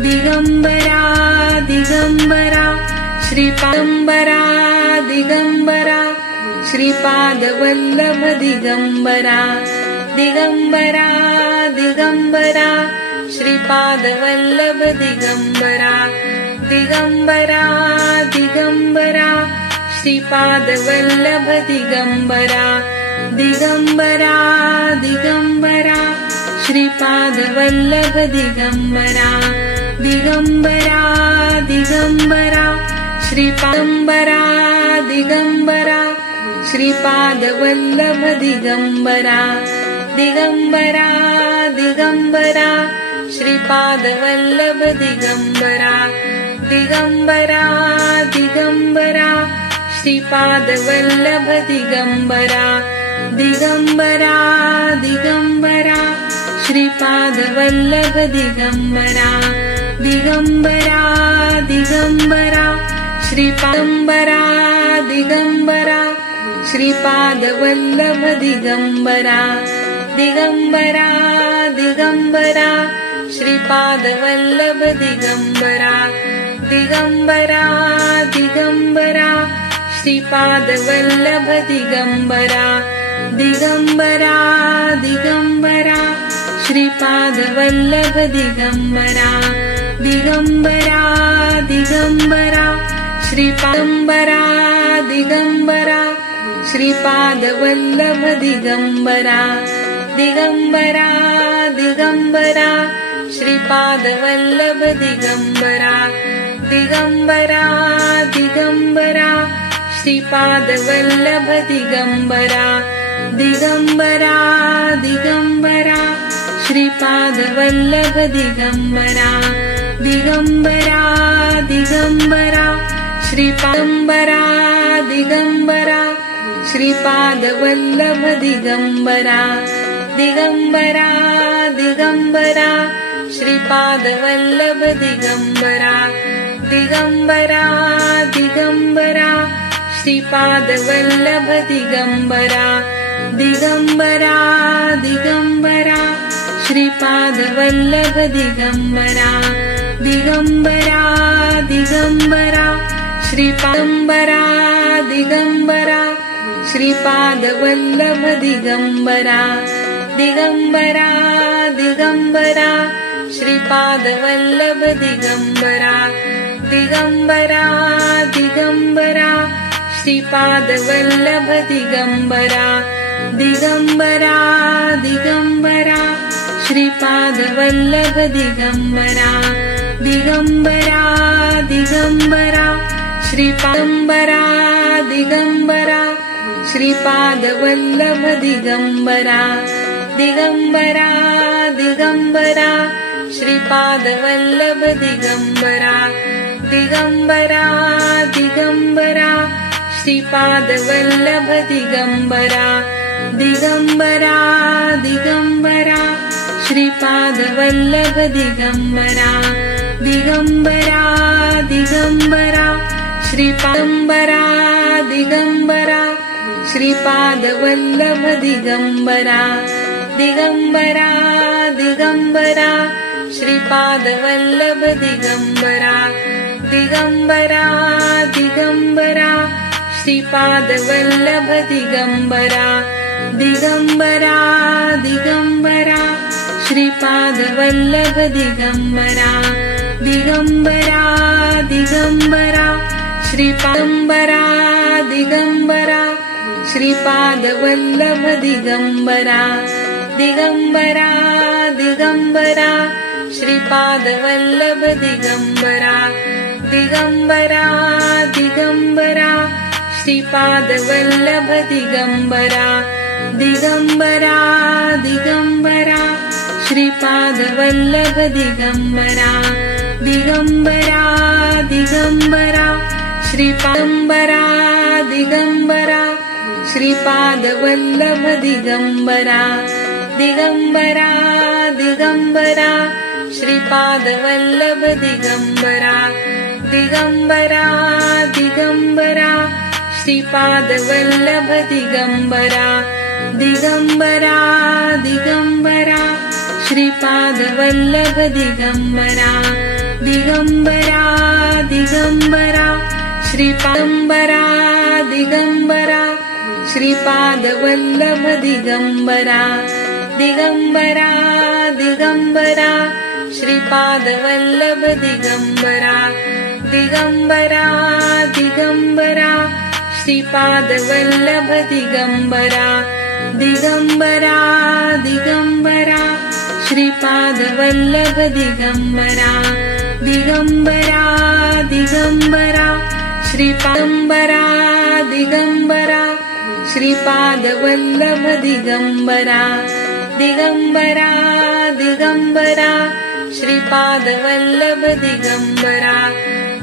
Digambara Digambara श्रीपादंबरा Digambara Shripad Vallabh Digambara Digambara Digambara Shripad Vallabh Digambara Digambara Digambara Shripad Vallabh Digambara Digambara Digambara Shripad Vallabh Digambara Digambara Digambara श्रीपादंबरा Digambara Shripad Vallabh Digambara Digambara Digambara Shripad Vallabh Digambara Digambara Digambara Shripad Vallabh Digambara Digambara Digambara Shripad Vallabh Digambara Digambara Digambara श्रीपादंबरा Digambara Shripad Vallabh Digambara Digambara Digambara Shripad Vallabh Digambara Digambara Digambara Shripad Vallabh Digambara Digambara Digambara Shripad Vallabh Digambara Digambara Digambara श्रीपादंबरा Digambara Shripad Vallabh Digambara Digambara Digambara Shripad Vallabh Digambara Digambara Digambara Shripad Vallabh Digambara Digambara Digambara Shripad Vallabh Digambara Digambara Digambara श्रीपादंबरा Digambara Shripad Vallabh Digambara Digambara Digambara Shripad Vallabh Digambara Digambara Digambara Shripad Vallabh Digambara Digambara Digambara Shripad Vallabh Digambara Digambara Digambara श्रीपादंबरा Digambara Shripad Vallabh Digambara Digambara Digambara Shripad Vallabh Digambara Digambara Digambara Shripad Vallabh Digambara Digambara Digambara Shripad Vallabh Digambara Digambara Digambara श्रीपादंबरा Digambara Shripad Vallabh Digambara Digambara Digambara Shripad Vallabh Digambara Digambara Digambara Shripad Vallabh Digambara Digambara Digambara Shripad Vallabh Digambara Digambara Digambara श्रीपादंबरा Digambara Shripad Vallabh Digambara Digambara Digambara Shripad Vallabh Digambara Digambara Digambara Shripad Vallabh Digambara Digambara Digambara Shripad Vallabh Digambara Digambara Digambara श्रीपादंबरा Digambara Shripad Vallabh Digambara Digambara Digambara Shripad Vallabh Digambara Digambara Digambara Shripad Vallabh Digambara Digambara Digambara Shripad Vallabh Digambara Digambara Digambara श्रीपादंबरा Digambara Shripad Vallabh Digambara Digambara Digambara Shripad Vallabh Digambara Digambara Digambara Shripad Vallabh Digambara Digambara Digambara Shripad Vallabh Digambara Digambara Digambara श्रीपादंबरा Digambara Shripad Vallabh Digambara Digambara Digambara Shripad Vallabh Digambara Digambara Digambara Shripad Vallabh Digambara Digambara Digambara Shripad Vallabh Digambara Digambara Digambara श्रीपादंबरा Digambara Shripad Vallabh Digambara Digambara Digambara Shripad Vallabh Digambara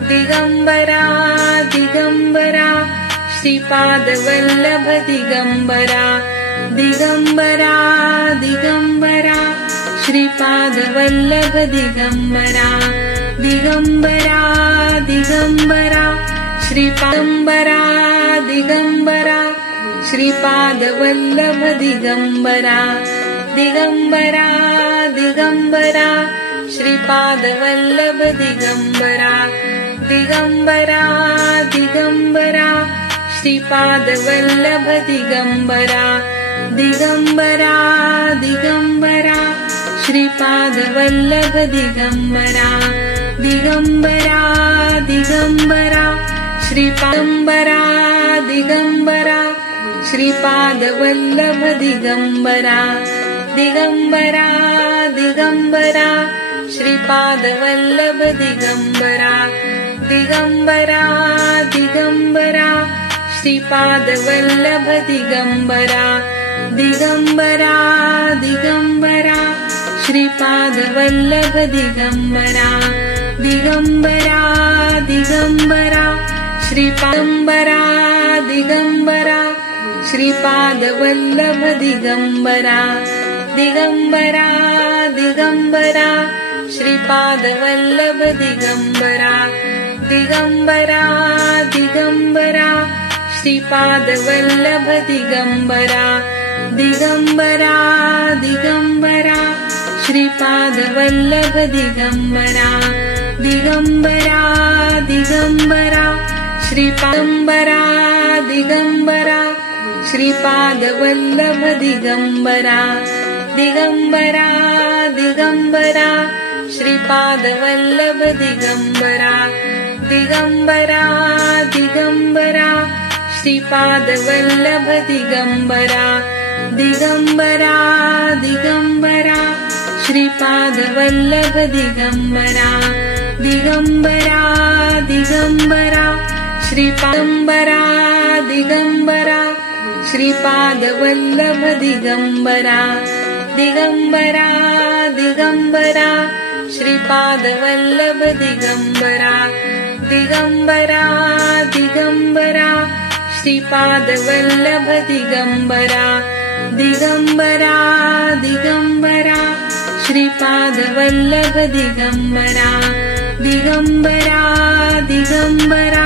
Digambara Digambara Shripad Vallabh Digambara Digambara Digambara Shripad Vallabh Digambara Digambara Digambara श्रीपादंबरा Digambara Shripad Vallabh Digambara Digambara Digambara Shripad Vallabh Digambara Digambara Digambara Shripad Vallabh Digambara Digambara Digambara Shripad Vallabh Digambara Digambara Digambara श्रीपादंबरा Digambara Shripad Vallabh Digambara Digambara Digambara Shripad Vallabh Digambara Digambara Digambara Shripad Vallabh Digambara Digambara Digambara Shripad Vallabh Digambara Digambara Digambara श्रीपादंबरा Digambara Shripad Vallabh Digambara Digambara Digambara Shripad Vallabh Digambara Digambara Digambara Shripad Vallabh Digambara Digambara Digambara Shripad Vallabh Digambara Digambara Digambara श्रीपादंबरा Digambara Shripad Vallabh Digambara Digambara Digambara Shripad Vallabh Digambara Digambara Digambara Shripad Vallabh Digambara Digambara Digambara Shripad Vallabh Digambara Digambara Digambara श्रीपादंबरा Digambara Shripad Vallabh Digambara Digambara Digambara Shripad Vallabh Digambara Digambara Digambara Shripad Vallabh Digambara Digambara Digambara Shripad Vallabh Digambara Digambara Digambara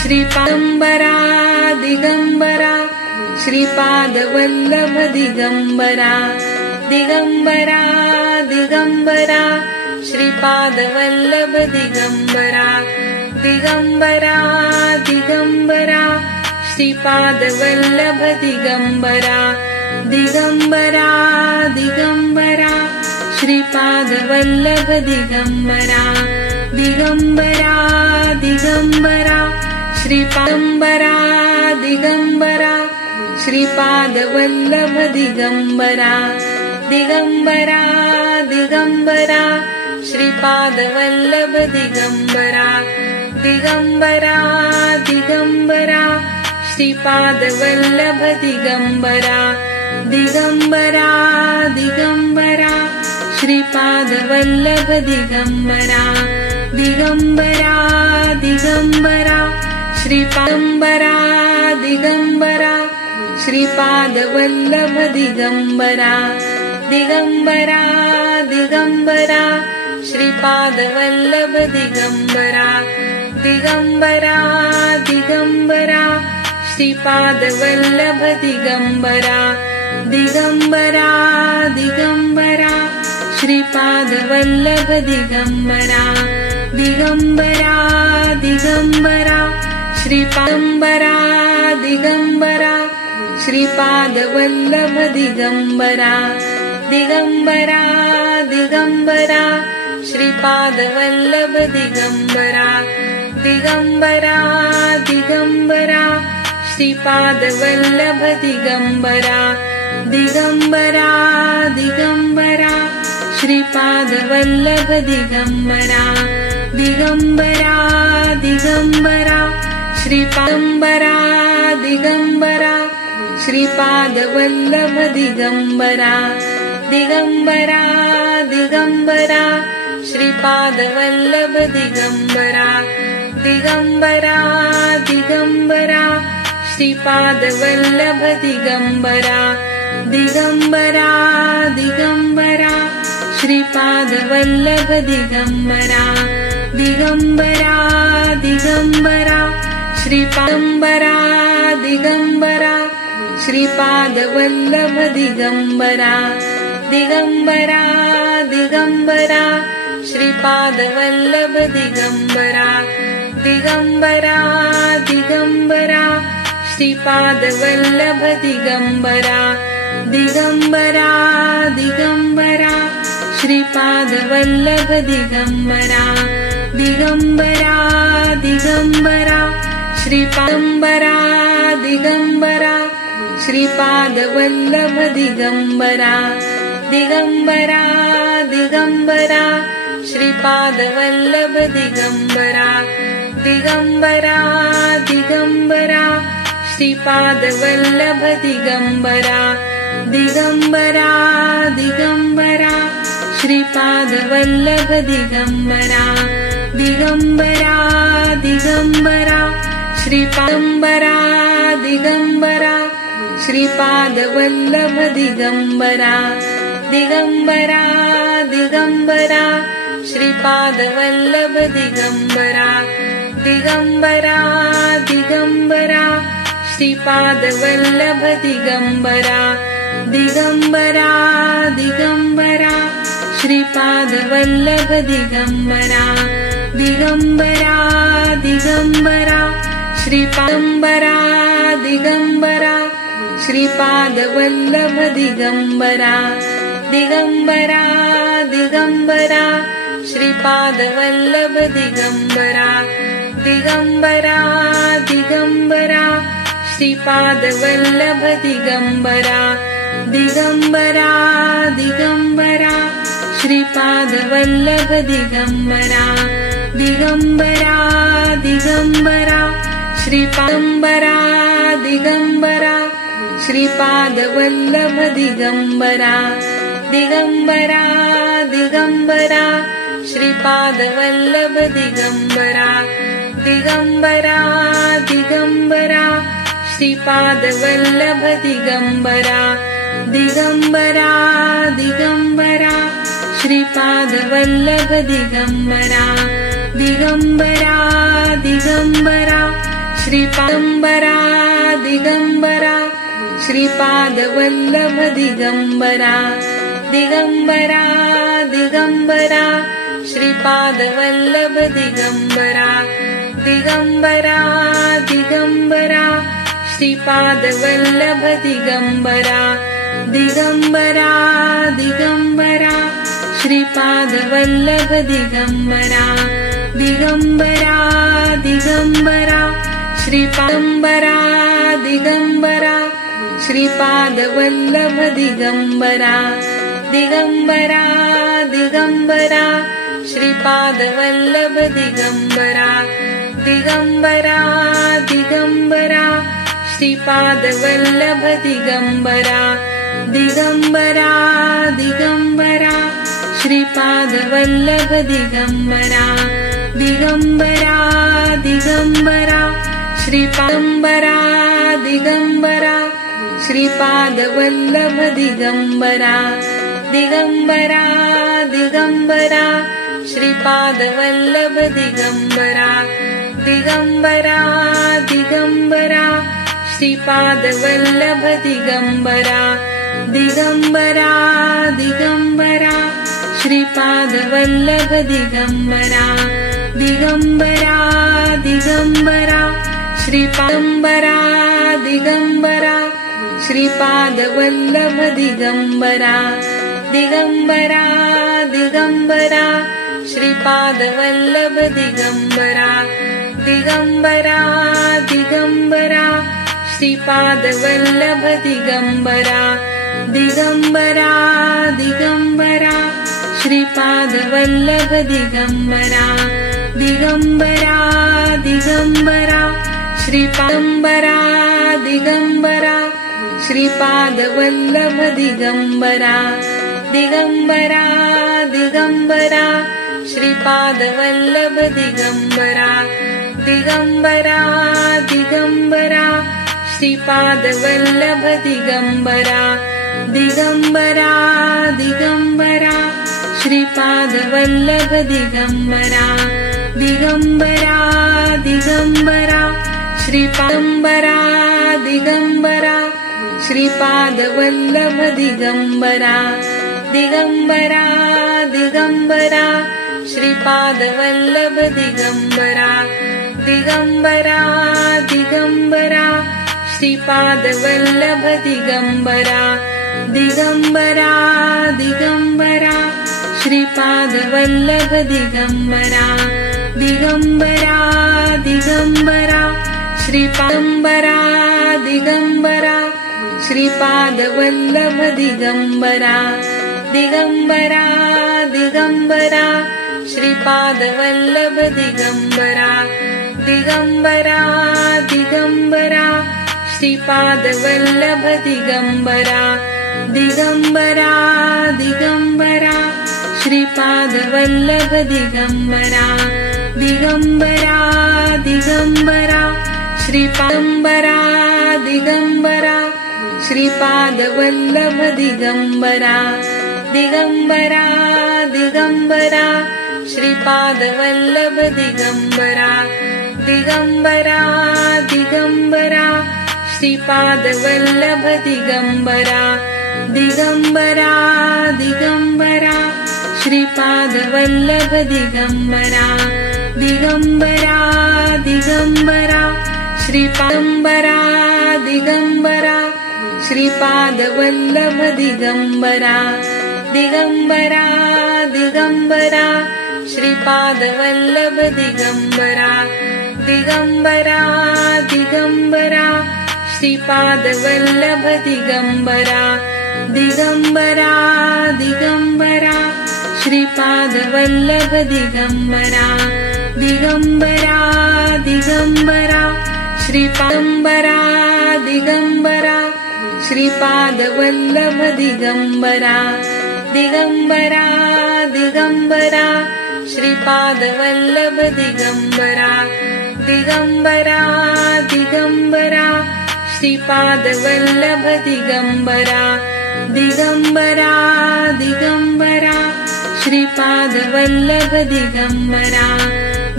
श्रीपादंबरा Digambara Shripad Vallabh Digambara Digambara Digambara Shripad Vallabh Digambara Digambara Digambara Shripad Vallabh Digambara Digambara Digambara Shripad Vallabh Digambara Digambara Digambara श्रीपादंबरा Digambara Shripad Vallabh Digambara Digambara Digambara Shripad Vallabh Digambara Digambara Digambara Shripad Vallabh Digambara Digambara Digambara Shripad Vallabh Digambara Digambara Digambara श्रीपादंबरा Digambara Shripad Vallabh Digambara Digambara Digambara Shripad Vallabh Digambara Digambara Digambara Shripad Vallabh Digambara Digambara Digambara Shripad Vallabh Digambara Digambara Digambara श्रीपादंबरा Digambara Shripad Vallabh Digambara Digambara Digambara Shripad Vallabh Digambara Digambara Digambara Shripad Vallabh Digambara Digambara Digambara Shripad Vallabh Digambara Digambara Digambara श्रीपादंबरा Digambara Shripad Vallabh Digambara Digambara Digambara Shripad Vallabh Digambara Digambara Digambara Shripad Vallabh Digambara Digambara Digambara Shripad Vallabh Digambara Digambara Digambara श्रीपादंबरा Digambara Shripad Vallabh Digambara Digambara Digambara Shripad Vallabh Digambara Digambara Digambara Shripad Vallabh Digambara Digambara Digambara Shripad Vallabh Digambara Digambara Digambara श्रीपादंबरा Digambara Shripad Vallabh Digambara Digambara Digambara Shripad Vallabh Digambara Digambara Digambara Shripad Vallabh Digambara Digambara Digambara Shripad Vallabh Digambara Digambara Digambara श्रीपादंबरा Digambara Shripad Vallabh Digambara Digambara Digambara Shripad Vallabh Digambara Digambara Digambara Shripad Vallabh Digambara Digambara Digambara Shripad Vallabh Digambara Digambara Digambara श्रीपादंबरा Digambara Shripad Vallabh Digambara Digambara Digambara Shripad Vallabh Digambara Digambara Digambara Shripad Vallabh Digambara Digambara Digambara Shripad Vallabh Digambara Digambara Digambara श्रीपादंबरा Digambara Shripad Vallabh Digambara Digambara Digambara Shripad Vallabh Digambara Digambara Digambara Shripad Vallabh Digambara Digambara Digambara Shripad Vallabh Digambara Digambara Digambara श्रीपादंबरा Digambara Shripad Vallabh Digambara Digambara Digambara Shripad Vallabh Digambara Digambara Digambara Shripad Vallabh Digambara Digambara Digambara Shripad Vallabh Digambara Digambara Digambara श्रीपादंबरा Digambara Shripad Vallabh Digambara Digambara Digambara Shripad Vallabh Digambara Digambara Digambara Shripad Vallabh Digambara Digambara Digambara Shripad Vallabh Digambara Digambara Digambara श्रीपादंबरा Digambara Shripad Vallabh Digambara Digambara Digambara Shripad Vallabh Digambara Digambara Digambara Shripad Vallabh Digambara Digambara Digambara Shripad Vallabh Digambara Digambara Digambara श्रीपादंबरा Digambara Shripad Vallabh Digambara Digambara Digambara Shripad Vallabh Digambara Digambara Digambara Shripad Vallabh Digambara Digambara Digambara Shripad Vallabh Digambara Digambara Digambara श्रीपादंबरा Digambara Shripad Vallabh Digambara Digambara Digambara Shripad Vallabh Digambara Digambara Digambara Shripad Vallabh Digambara Digambara Digambara Shripad Vallabh Digambara Digambara Digambara श्रीपादंबरा Digambara Shripad Vallabh Digambara Digambara Digambara Shripad Vallabh Digambara Digambara Digambara Shripad Vallabh Digambara Digambara Digambara Shripad Vallabh Digambara Digambara Digambara श्रीपादंबरा Digambara Shripad Vallabh Digambara Digambara Digambara Shripad Vallabh Digambara Digambara Digambara Shripad Vallabh Digambara Digambara Digambara Shripad Vallabh Digambara Digambara Digambara श्रीपादंबरा Digambara Shripad Vallabh Digambara Digambara Digambara Shripad Vallabh Digambara Digambara Digambara Shripad Vallabh Digambara Digambara Digambara Shripad Vallabh Digambara Digambara Digambara श्रीपादंबरा Digambara Shripad Vallabh Digambara Digambara Digambara Shripad Vallabh Digambara Digambara Digambara Shripad Vallabh Digambara Digambara Digambara Shripad Vallabh Digambara Digambara Digambara श्रीपादंबरा Digambara Shripad Vallabh Digambara Digambara Digambara Shripad Vallabh Digambara Digambara Digambara Shripad Vallabh Digambara Digambara Digambara Shripad Vallabh Digambara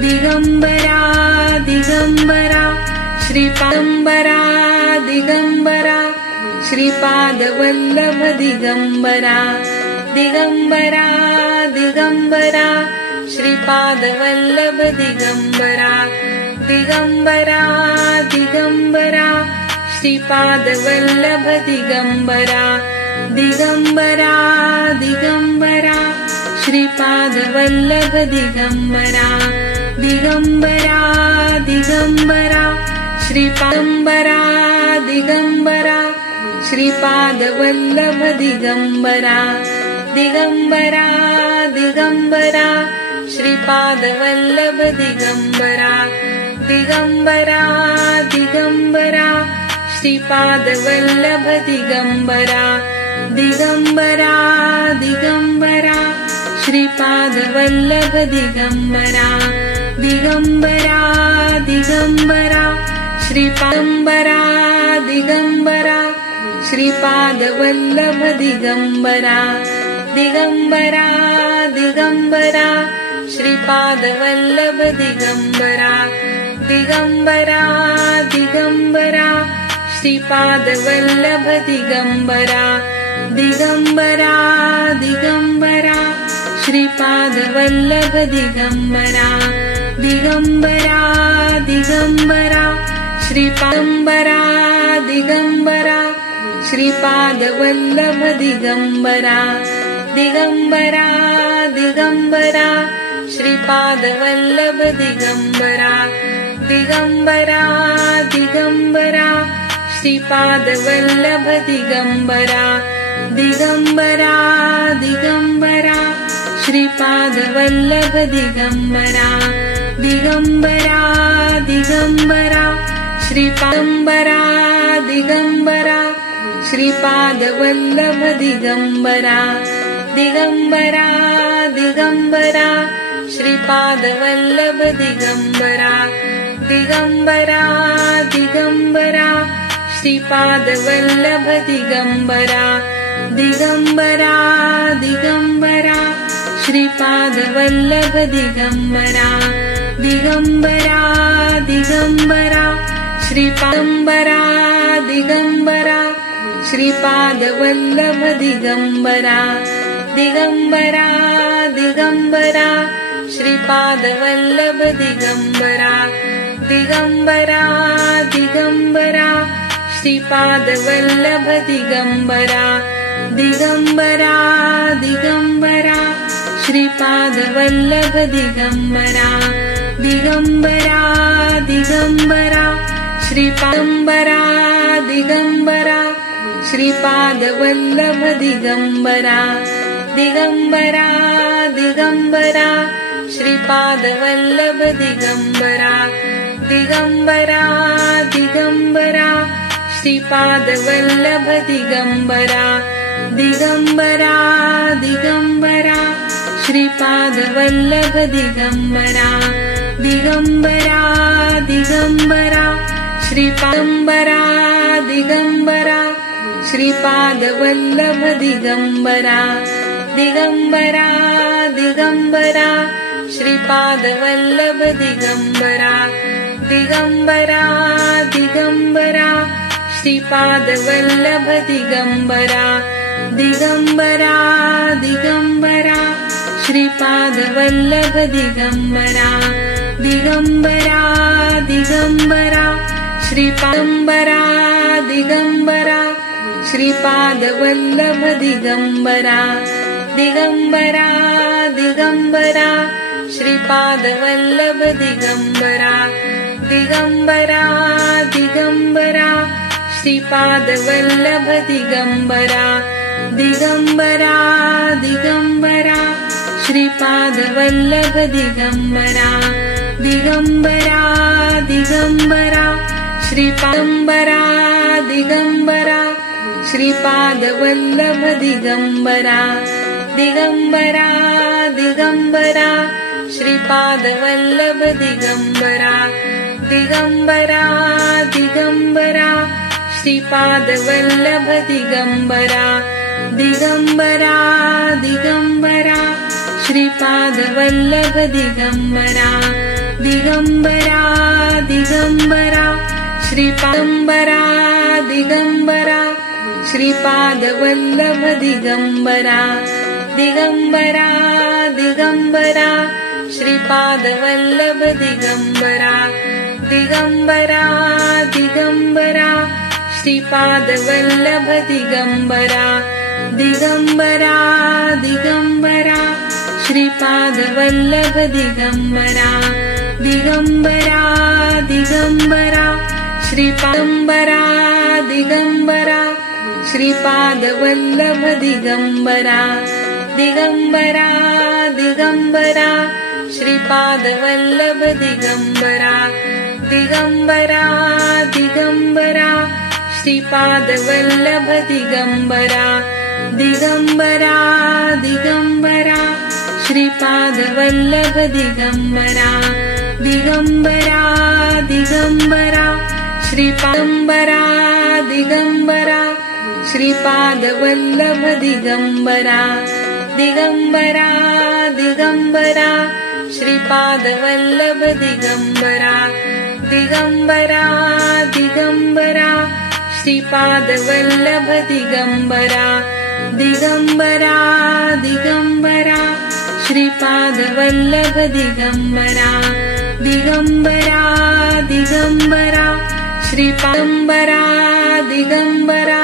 Digambara Digambara श्रीपादंबरा Digambara Shripad Vallabh Digambara Digambara Digambara Shripad Vallabh Digambara Digambara Digambara Shripad Vallabh Digambara Digambara Digambara Shripad Vallabh Digambara Digambara Digambara श्रीपादंबरा Digambara Shripad Vallabh Digambara Digambara Digambara Shripad Vallabh Digambara Digambara Digambara Shripad Vallabh Digambara Digambara Digambara Shripad Vallabh Digambara Digambara Digambara श्रीपादंबरा Digambara Shripad Vallabh Digambara Digambara Digambara Shripad Vallabh Digambara Digambara Digambara Shripad Vallabh Digambara Digambara Digambara Shripad Vallabh Digambara Digambara Digambara श्रीपादंबरा Digambara Shripad Vallabh Digambara Digambara Digambara Shripad Vallabh Digambara Digambara Digambara Shripad Vallabh Digambara Digambara Digambara Shripad Vallabh Digambara Digambara Digambara श्रीपादंबरा Digambara Shripad Vallabh Digambara Digambara Digambara Shripad Vallabh Digambara Digambara Digambara Shripad Vallabh Digambara Digambara Digambara Shripad Vallabh Digambara Digambara Digambara श्रीपादंबरा Digambara Shripad Vallabh Digambara Digambara Digambara Shripad Vallabh Digambara Digambara Digambara Shripad Vallabh Digambara Digambara Digambara Shripad Vallabh Digambara Digambara Digambara श्रीपादंबरा Digambara Shripad Vallabh Digambara Digambara Digambara Shripad Vallabh Digambara Digambara Digambara Shripad Vallabh Digambara Digambara Digambara Shripad Vallabh Digambara Digambara Digambara श्रीपादंबरा Digambara Shripad Vallabh Digambara Digambara Digambara Shripad Vallabh Digambara Digambara Digambara Shripad Vallabh Digambara Digambara Digambara Shripad Vallabh Digambara Digambara Digambara श्रीपादंबरा Digambara Shripad Vallabh Digambara Digambara Digambara Shripad Vallabh Digambara Digambara Digambara Shripad Vallabh Digambara Digambara Digambara Shripad Vallabh Digambara Digambara Digambara श्रीपादंबरा Digambara Shripad Vallabh Digambara Digambara Digambara Shripad Vallabh Digambara Digambara Digambara Shripad Vallabh Digambara Digambara Digambara Shripad Vallabh Digambara Digambara Digambara श्रीपादंबरा Digambara Shripad Vallabh Digambara Digambara Digambara Shripad Vallabh Digambara Digambara Digambara Shripad Vallabh Digambara Digambara Digambara Shripad Vallabh Digambara Digambara Digambara श्रीपादंबरा Digambara Shripad Vallabh Digambara Digambara Digambara Shripad Vallabh Digambara Digambara Digambara Shripad Vallabh Digambara Digambara Digambara Shripad Vallabh Digambara Digambara Digambara श्रीपादंबरा Digambara Shripad Vallabh Digambara Digambara Digambara Shripad Vallabh Digambara Digambara Digambara Shripad Vallabh Digambara Digambara Digambara Shripad Vallabh Digambara Digambara Digambara श्रीपादंबरा Digambara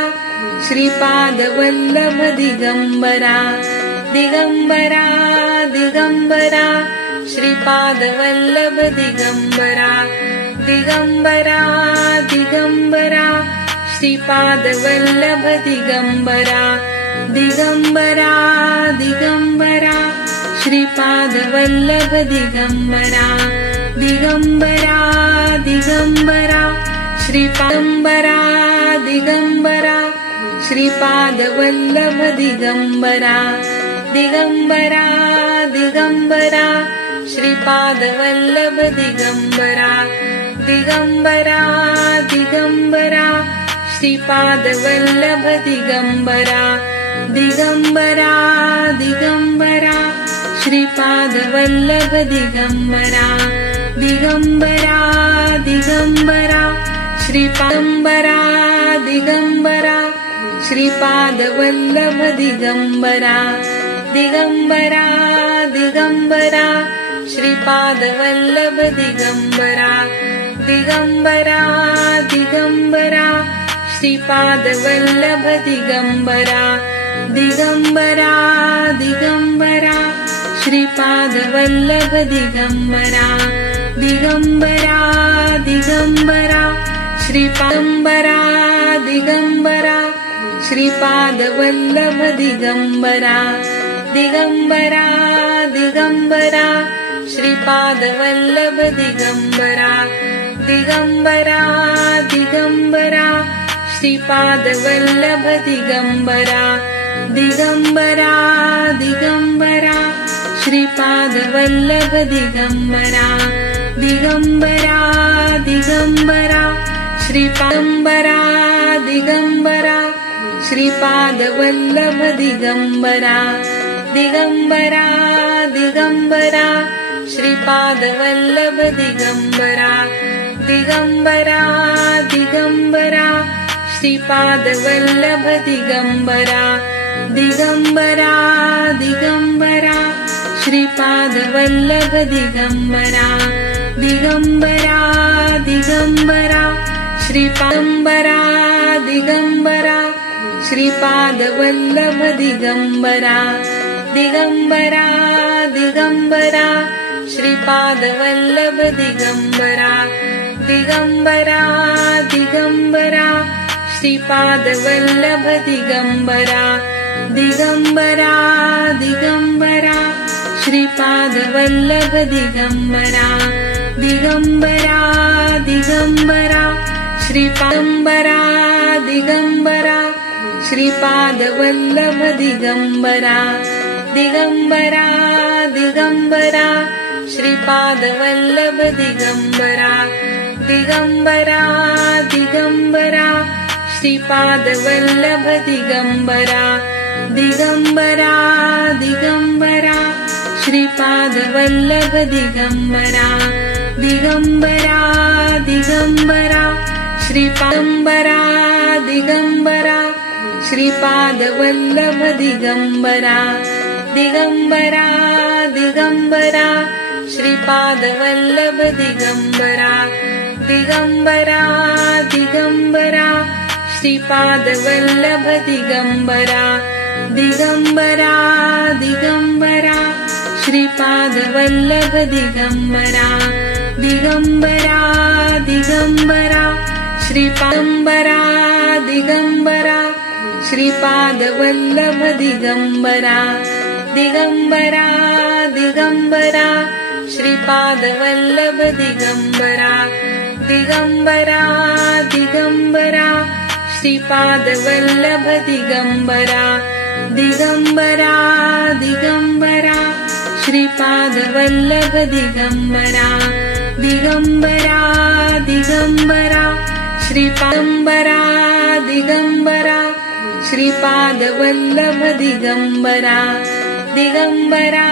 Shripad Vallabh Digambara Digambara Digambara Shripad Vallabh Digambara Digambara Digambara Shripad Vallabh Digambara Digambara Digambara Shripad Vallabh Digambara Digambara Digambara श्रीपादंबरा Digambara Shripad Vallabh Digambara Digambara Digambara Shripad Vallabh Digambara Digambara Digambara Shripad Vallabh Digambara Digambara Digambara Shripad Vallabh Digambara Digambara Digambara श्रीपादंबरा Digambara Shripad Vallabh Digambara Digambara Digambara Shripad Vallabh Digambara Digambara Digambara Shripad Vallabh Digambara Digambara Digambara Shripad Vallabh Digambara Digambara Digambara श्रीपादंबरा Digambara Shripad Vallabh Digambara Digambara Digambara Shripad Vallabh Digambara Digambara Digambara Shripad Vallabh Digambara Digambara Digambara Shripad Vallabh Digambara Digambara Digambara श्रीपादंबरा Digambara Shripad Vallabh Digambara Digambara Digambara Shripad Vallabh Digambara Digambara Digambara Shripad Vallabh Digambara Digambara Digambara Shripad Vallabh Digambara Digambara Digambara श्रीपादंबरा Digambara Shripad Vallabh Digambara Digambara Digambara Shripad Vallabh Digambara Digambara Digambara Shripad Vallabh Digambara Digambara Digambara Shripad Vallabh Digambara Digambara Digambara श्रीपादंबरा Digambara Shripad Vallabh Digambara Digambara Digambara Shripad Vallabh Digambara Digambara Digambara Shripad Vallabh Digambara Digambara Digambara Shripad Vallabh Digambara Digambara Digambara श्रीपादंबरा Digambara Shripad Vallabh Digambara Digambara Digambara Shripad Vallabh Digambara Digambara Digambara Shripad Vallabh Digambara Digambara Digambara Shripad Vallabh Digambara Digambara Digambara श्रीपादंबरा Digambara Shripad Vallabh Digambara Digambara Digambara Shripad Vallabh Digambara Digambara Digambara Shripad Vallabh Digambara Digambara Digambara Shripad Vallabh Digambara Digambara Digambara श्रीपादंबरा Digambara Shripad Vallabh Digambara Digambara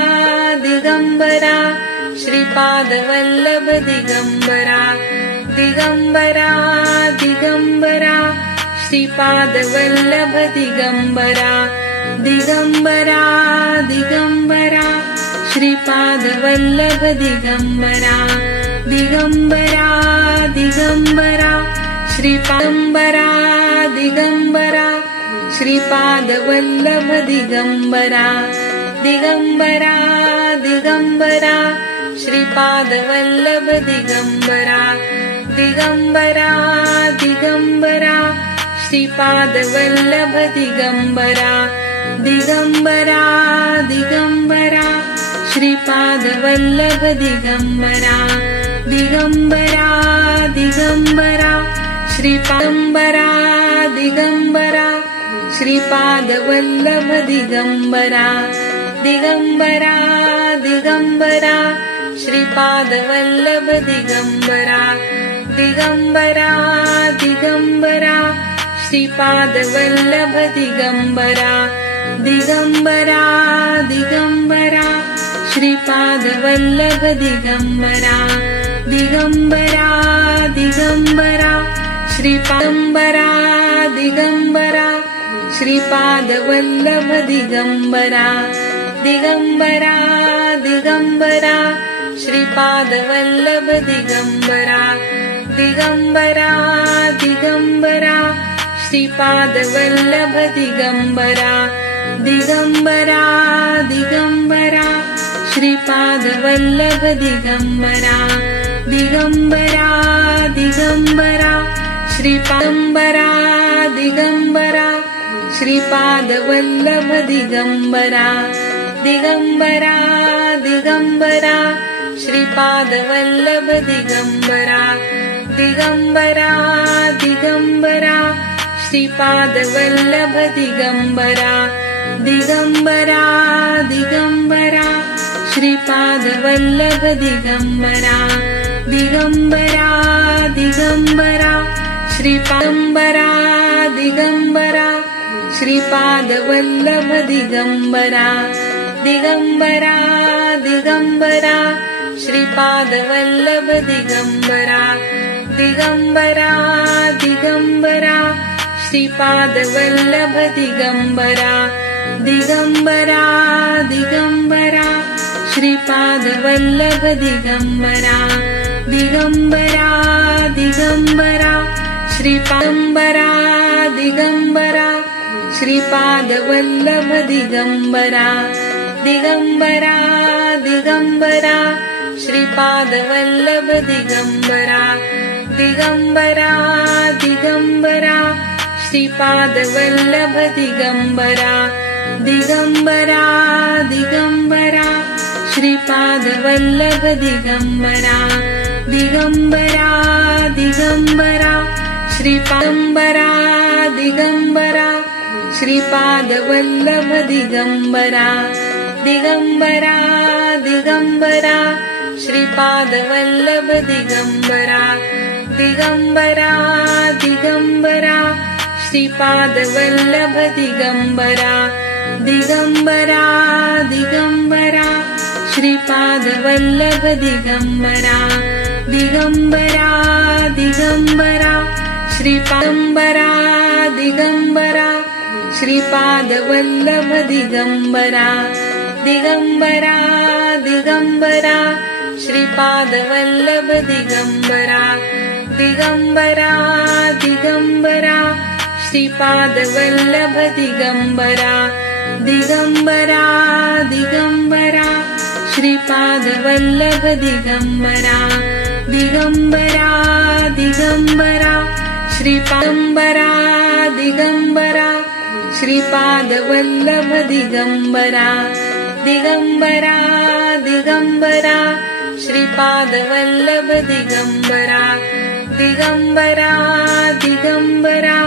Digambara Shripad Vallabh Digambara Digambara Digambara Shripad Vallabh Digambara Digambara Digambara Shripad Vallabh Digambara Digambara Digambara श्रीपादंबरा Digambara Shripad Vallabh Digambara Digambara Digambara Shripad Vallabh Digambara Digambara Digambara Shripad Vallabh Digambara Digambara Digambara Shripad Vallabh Digambara Digambara Digambara श्रीपादंबरा Digambara Shripad Vallabh Digambara Digambara Digambara Shripad Vallabh Digambara Digambara Digambara Shripad Vallabh Digambara Digambara Digambara Shripad Vallabh Digambara Digambara Digambara श्रीपादंबरा Digambara Shripad Vallabh Digambara Digambara Digambara Shripad Vallabh Digambara Digambara Digambara Shripad Vallabh Digambara Digambara Digambara Shripad Vallabh Digambara Digambara Digambara श्रीपादंबरा Digambara Shripad Vallabh Digambara Digambara Digambara Shripad Vallabh Digambara Digambara Digambara Shripad Vallabh Digambara Digambara Digambara Shripad Vallabh Digambara Digambara Digambara श्रीपादंबरा Digambara Shripad Vallabh Digambara Digambara Digambara Shripad Vallabh Digambara Digambara Digambara Shripad Vallabh Digambara Digambara Digambara Shripad Vallabh Digambara Digambara Digambara श्रीपादंबरा Digambara Shripad Vallabh Digambara Digambara Digambara Shripad Vallabh Digambara Digambara Digambara Shripad Vallabh Digambara Digambara Digambara Shripad Vallabh Digambara Digambara Digambara श्रीपादंबरा Digambara Shripad Vallabh Digambara Digambara Digambara Shripad Vallabh Digambara Digambara Digambara Shripad Vallabh Digambara Digambara Digambara Shripad Vallabh Digambara Digambara Digambara श्रीपादंबरा Digambara Shripad Vallabh Digambara Digambara Digambara Shripad Vallabh Digambara Digambara Digambara Shripad Vallabh Digambara Digambara Digambara Shripad Vallabh Digambara Digambara Digambara श्रीपादंबरा Digambara Shripad Vallabh Digambara Digambara Digambara Shripad Vallabh Digambara Digambara Digambara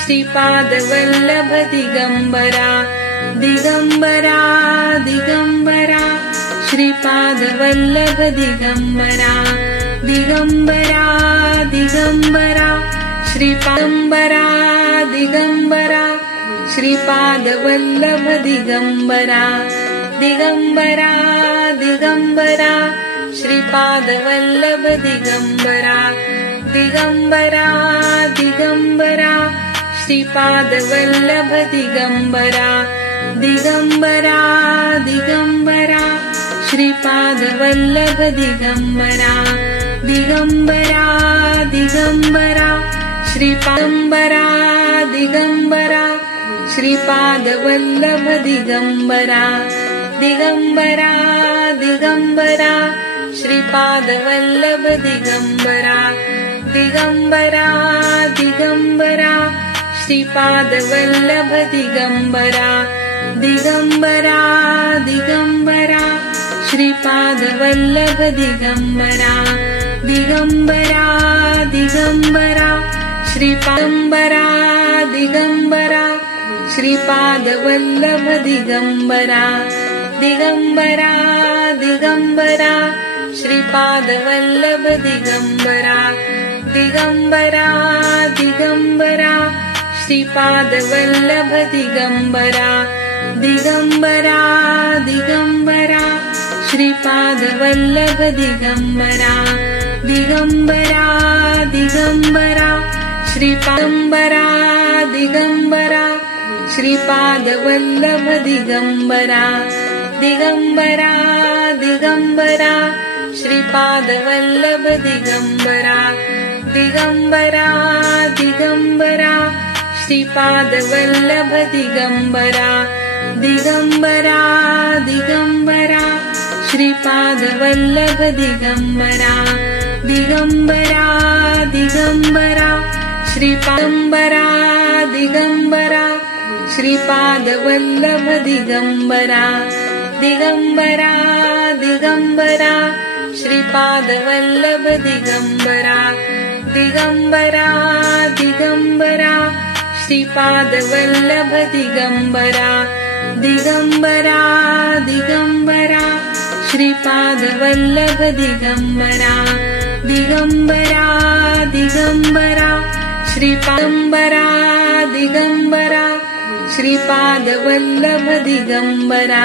Shripad Vallabh Digambara Digambara Digambara Shripad Vallabh Digambara Digambara Digambara श्रीपादंबरा Digambara Shripad Vallabh Digambara Digambara Digambara Shripad Vallabh Digambara Digambara Digambara Shripad Vallabh Digambara Digambara Digambara Shripad Vallabh Digambara Digambara Digambara श्रीपादंबरा Digambara Shripad Vallabh Digambara Digambara Digambara Shripad Vallabh Digambara Digambara Digambara Shripad Vallabh Digambara Digambara Digambara Shripad Vallabh Digambara Digambara Digambara श्रीपादंबरा Digambara Shripad Vallabh Digambara Digambara Digambara Shripad Vallabh Digambara Digambara Digambara Shripad Vallabh Digambara Digambara Digambara Shripad Vallabh Digambara Digambara Digambara श्रीपादंबरा Digambara Shripad Vallabh Digambara Digambara Digambara Shripad Vallabh Digambara Digambara Digambara Shripad Vallabh Digambara Digambara Digambara Shripad Vallabh Digambara Digambara Digambara श्रीपादंबरा Digambara Shripad Vallabh Digambara Digambara Digambara Shripad Vallabh Digambara Digambara Digambara Shripad Vallabh Digambara Digambara Digambara Shripad Vallabh Digambara Digambara Digambara श्रीपादंबरा Digambara Shripad Vallabh Digambara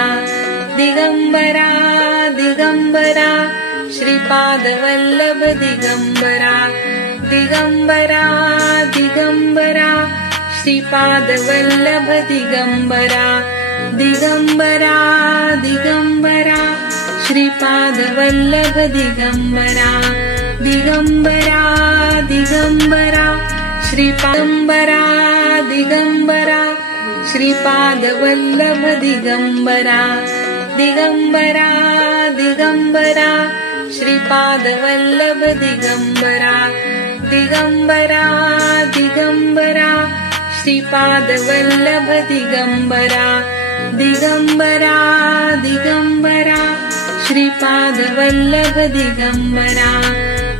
Digambara Digambara Shripad Vallabh Digambara Digambara Digambara Shripad Vallabh Digambara Digambara Digambara Shripad Vallabh Digambara Digambara Digambara श्रीपादंबरा Digambara Shripad Vallabh Digambara Digambara Digambara Shripad Vallabh Digambara Digambara Digambara Shripad Vallabh Digambara Digambara Digambara Shripad Vallabh Digambara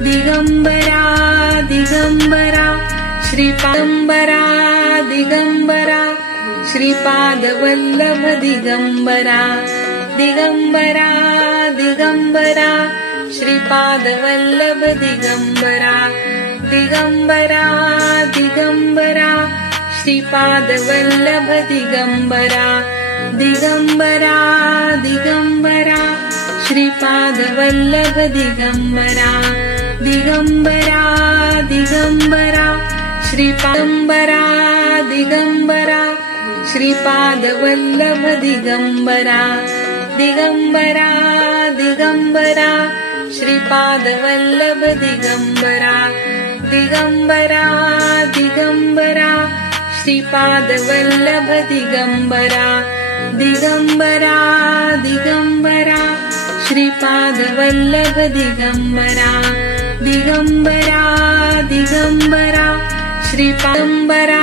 Digambara Digambara श्रीपादंबरा Digambara Shripad Vallabh Digambara Digambara Digambara Shripad Vallabh Digambara Digambara Digambara Shripad Vallabh Digambara Digambara Digambara Shripad Vallabh Digambara Digambara Digambara श्रीपादंबरा Digambara Shripad Vallabh Digambara Digambara Digambara Shripad Vallabh Digambara Digambara Digambara Shripad Vallabh Digambara Digambara Digambara Shripad Vallabh Digambara Digambara Digambara श्रीपादंबरा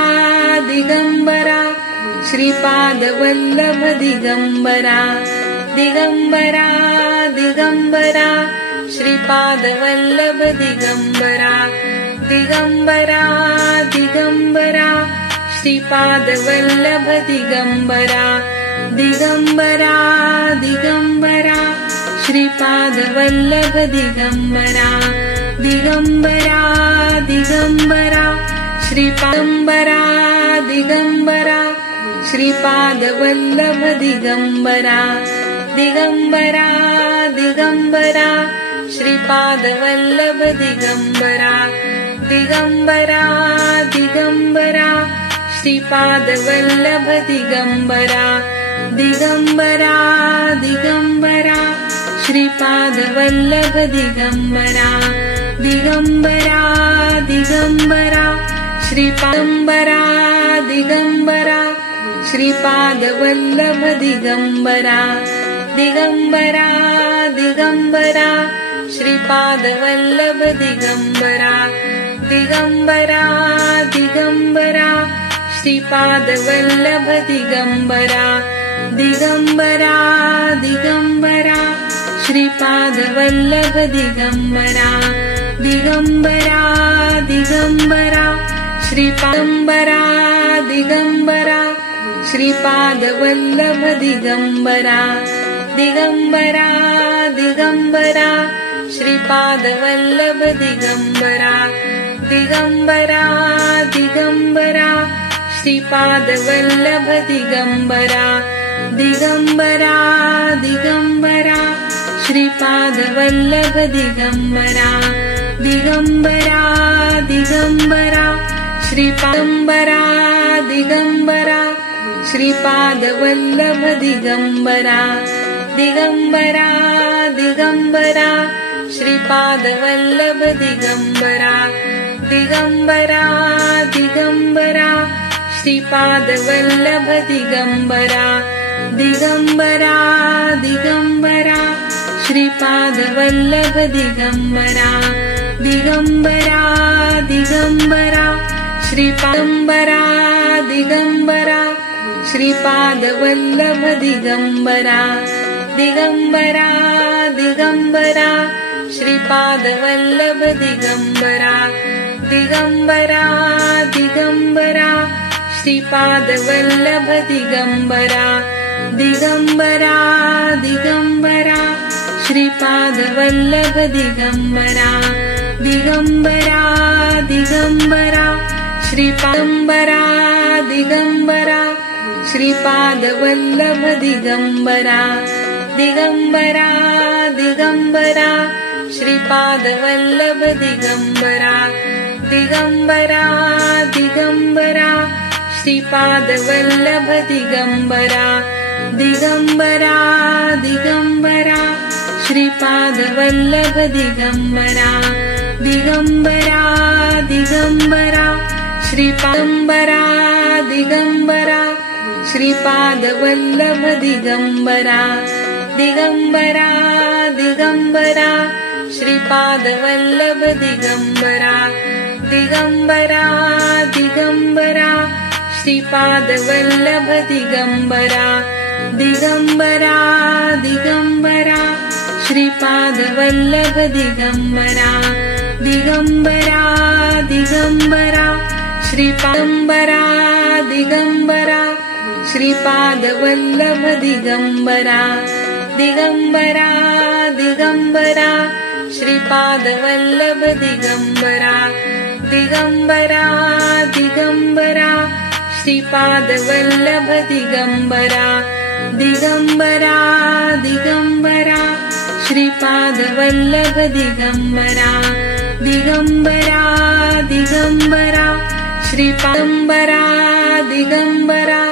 Digambara Shripad Vallabh Digambara Digambara Digambara Shripad Vallabh Digambara Digambara Digambara Shripad Vallabh Digambara Digambara Digambara Shripad Vallabh Digambara Digambara Digambara श्रीपादंबरा Digambara Shripad Vallabh Digambara Digambara Digambara Shripad Vallabh Digambara Digambara Digambara Shripad Vallabh Digambara Digambara Digambara Shripad Vallabh Digambara Digambara Digambara श्रीपादंबरा Digambara Shripad Vallabh Digambara Digambara Digambara Shripad Vallabh Digambara Digambara Digambara Shripad Vallabh Digambara Digambara Digambara Shripad Vallabh Digambara Digambara Digambara श्रीपादंबरा Digambara Shripad Vallabh Digambara Digambara Digambara Shripad Vallabh Digambara Digambara Digambara Shripad Vallabh Digambara Digambara Digambara Shripad Vallabh Digambara Digambara Digambara श्रीपादंबरा Digambara Shripad Vallabh Digambara Digambara Digambara Shripad Vallabh Digambara Digambara Digambara Shripad Vallabh Digambara Digambara Digambara Shripad Vallabh Digambara Digambara Digambara श्रीपादंबरा Digambara Shripad Vallabh Digambara Digambara Digambara Shripad Vallabh Digambara Digambara Digambara Shripad Vallabh Digambara Digambara Digambara Shripad Vallabh Digambara Digambara Digambara श्रीपादंबरा Digambara Shripad Vallabh Digambara Digambara Digambara Shripad Vallabh Digambara Digambara Digambara Shripad Vallabh Digambara Digambara Digambara Shripad Vallabh Digambara Digambara Digambara श्रीपादंबरा Digambara Shripad Vallabh Digambara Digambara Digambara Shripad Vallabh Digambara Digambara Digambara Shripad Vallabh Digambara Digambara Digambara Shripad Vallabh Digambara Digambara Digambara श्रीपादंबरा Digambara Shripad Vallabh Digambara Digambara Digambara Shripad Vallabh Digambara Digambara Digambara Shripad Vallabh Digambara Digambara Digambara Shripad Vallabh Digambara Digambara Digambara श्रीपादंबरा Digambara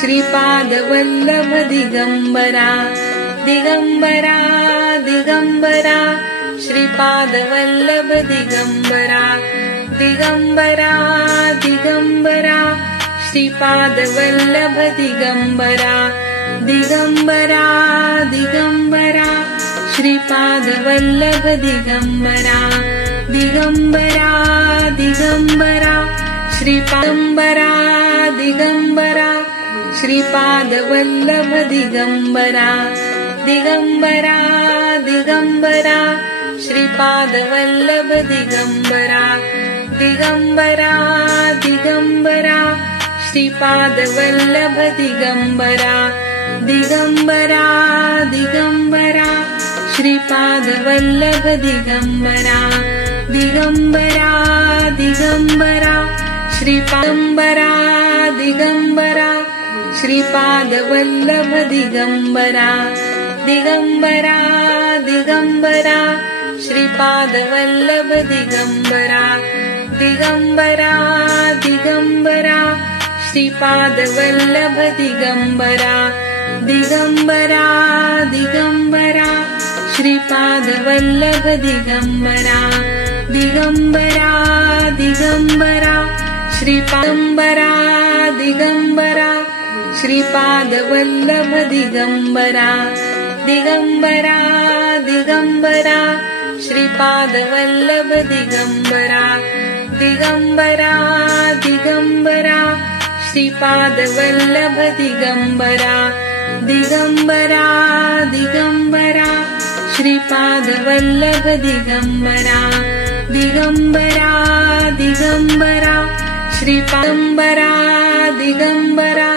Shripad Vallabh Digambara Digambara Digambara Shripad Vallabh Digambara Digambara Digambara Shripad Vallabh Digambara Digambara Digambara Shripad Vallabh Digambara Digambara Digambara श्रीपादंबरा Digambara Shripad Vallabh Digambara Digambara Digambara Shripad Vallabh Digambara Digambara Digambara Shripad Vallabh Digambara Digambara Digambara Shripad Vallabh Digambara Digambara Digambara श्रीपादंबरा Digambara Shripad Vallabh Digambara Digambara Digambara Shripad Vallabh Digambara Digambara Digambara Shripad Vallabh Digambara Digambara Digambara Shripad Vallabh Digambara Digambara Digambara श्रीपादंबरा Digambara Shripad Vallabh Digambara Digambara Digambara Shripad Vallabh Digambara Digambara Digambara Shripad Vallabh Digambara Digambara Digambara Shripad Vallabh Digambara Digambara Digambara श्रीपादंबरा Digambara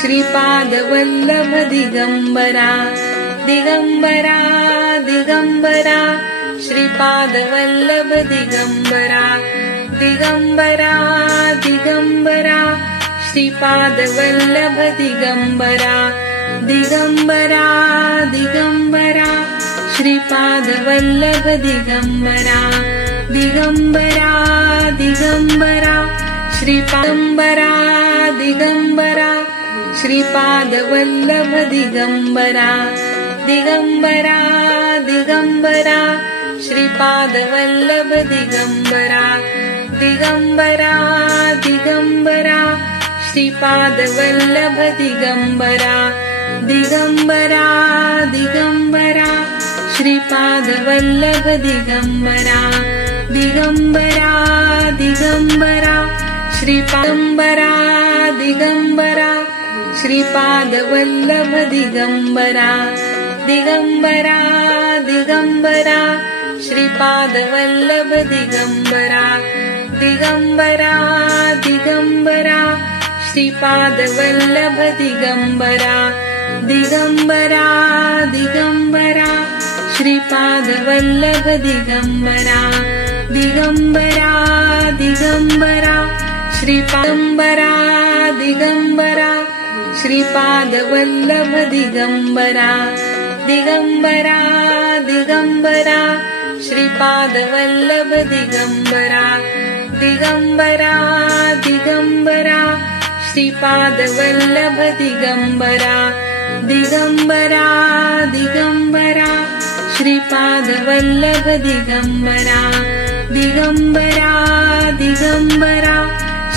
Shripad Vallabh Digambara Digambara Digambara Shripad Vallabh Digambara Digambara Digambara Shripad Vallabh Digambara Digambara Digambara Shripad Vallabh Digambara Digambara Digambara श्रीपादंबरा Digambara Shripad Vallabh Digambara Digambara Digambara Shripad Vallabh Digambara Digambara Digambara Shripad Vallabh Digambara Digambara Digambara Shripad Vallabh Digambara Digambara Digambara श्रीपादंबरा Digambara Shripad Vallabh Digambara Digambara Digambara Shripad Vallabh Digambara Digambara Digambara Shripad Vallabh Digambara Digambara Digambara Shripad Vallabh Digambara Digambara Digambara श्रीपादंबरा Digambara Shripad Vallabh Digambara Digambara Digambara Shripad Vallabh Digambara Digambara Digambara Shripad Vallabh Digambara Digambara Digambara Shripad Vallabh Digambara Digambara Digambara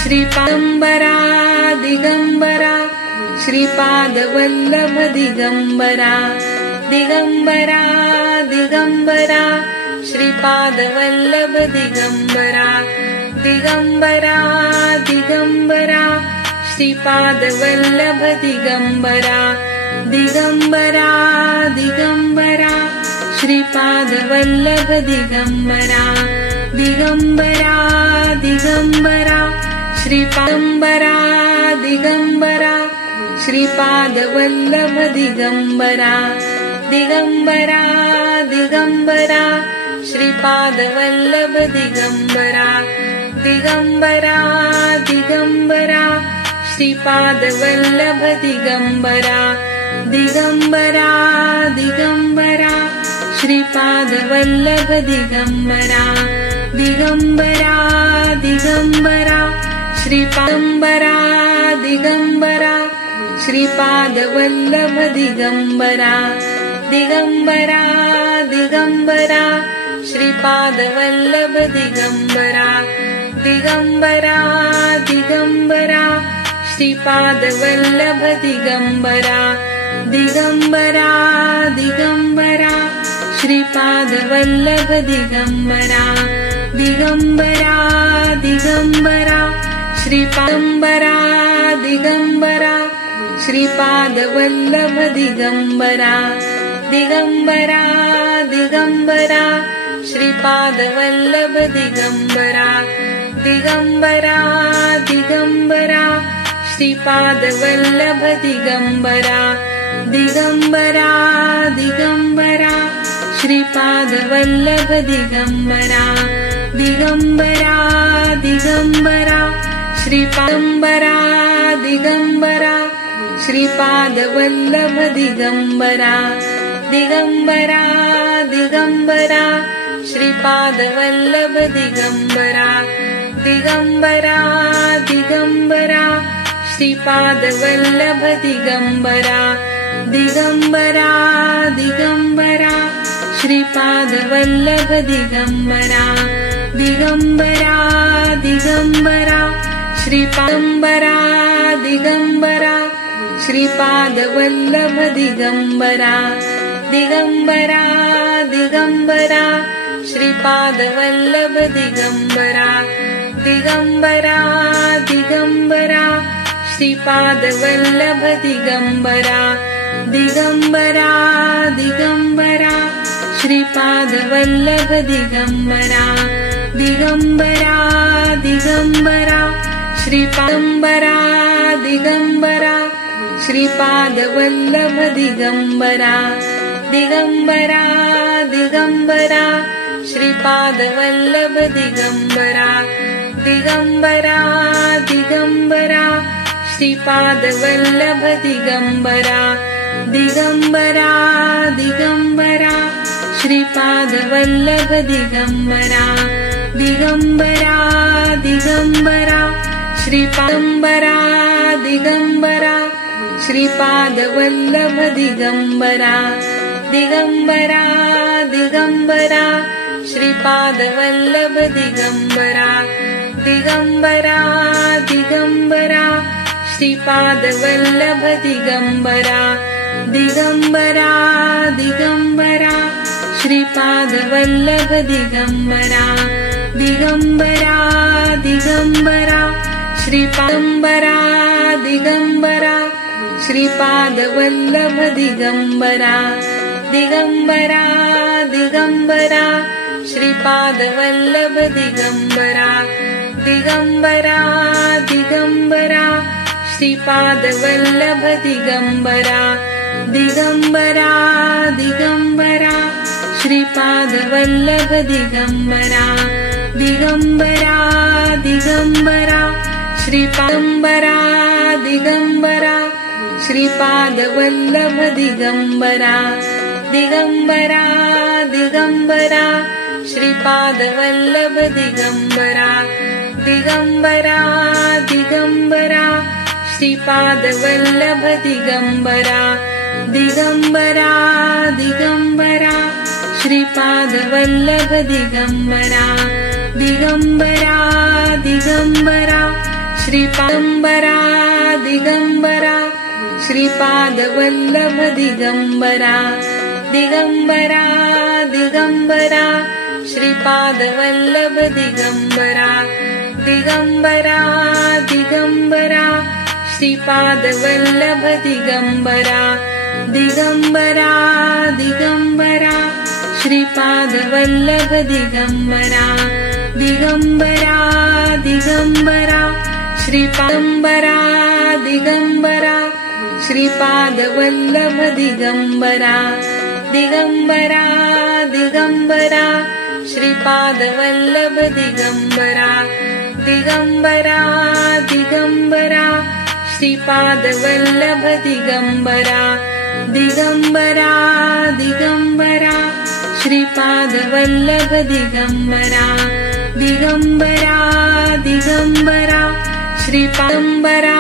श्रीपादंबरा Digambara Shripad Vallabh Digambara Digambara Digambara Shripad Vallabh Digambara Digambara Digambara Shripad Vallabh Digambara Digambara Digambara Shripad Vallabh Digambara Digambara Digambara श्रीपादंबरा Digambara Shripad Vallabh Digambara Digambara Digambara Shripad Vallabh Digambara Digambara Digambara Shripad Vallabh Digambara Digambara Digambara Shripad Vallabh Digambara Digambara Digambara श्रीपादंबरा Digambara Shripad Vallabh Digambara Digambara Digambara Shripad Vallabh Digambara Digambara Digambara Shripad Vallabh Digambara Digambara Digambara Shripad Vallabh Digambara Digambara Digambara श्रीपादंबरा Digambara Shripad Vallabh Digambara Digambara Digambara Shripad Vallabh Digambara Digambara Digambara Shripad Vallabh Digambara Digambara Digambara Shripad Vallabh Digambara Digambara Digambara श्रीपादंबरा Digambara Shripad Vallabh Digambara Digambara Digambara Shripad Vallabh Digambara Digambara Digambara Shripad Vallabh Digambara Digambara Digambara Shripad Vallabh Digambara Digambara Digambara श्रीपादंबरा Digambara Shripad Vallabh Digambara Digambara Digambara Shripad Vallabh Digambara Digambara Digambara Shripad Vallabh Digambara Digambara Digambara Shripad Vallabh Digambara Digambara Digambara श्रीपादंबरा Digambara Shripad Vallabh Digambara Digambara Digambara Shripad Vallabh Digambara Digambara Digambara Shripad Vallabh Digambara Digambara Digambara Shripad Vallabh Digambara Digambara Digambara श्रीपादंबरा Digambara Shripad Vallabh Digambara Digambara Digambara Shripad Vallabh Digambara Digambara Digambara Shripad Vallabh Digambara Digambara Digambara Shripad Vallabh Digambara Digambara Digambara श्रीपादंबरा Digambara Shripad Vallabh Digambara Digambara Digambara Shripad Vallabh Digambara Digambara Digambara Shripad Vallabh Digambara Digambara Digambara Shripad Vallabh Digambara Digambara Digambara श्रीपादंबरा Digambara Shripad Vallabh Digambara Digambara Digambara Shripad Vallabh Digambara Digambara Digambara Shripad Vallabh Digambara Digambara Digambara Shripad Vallabh Digambara Digambara Digambara श्रीपादंबरा Digambara Shripad Vallabh Digambara Digambara Digambara Shripad Vallabh Digambara Digambara Digambara Shripad Vallabh Digambara Digambara Digambara Shripad Vallabh Digambara Digambara Digambara श्रीपादंबरा Digambara Shripad Vallabh Digambara Digambara Digambara Shripad Vallabh Digambara Digambara Digambara Shripad Vallabh Digambara Digambara Digambara Shripad Vallabh Digambara Digambara Digambara श्रीपादंबरा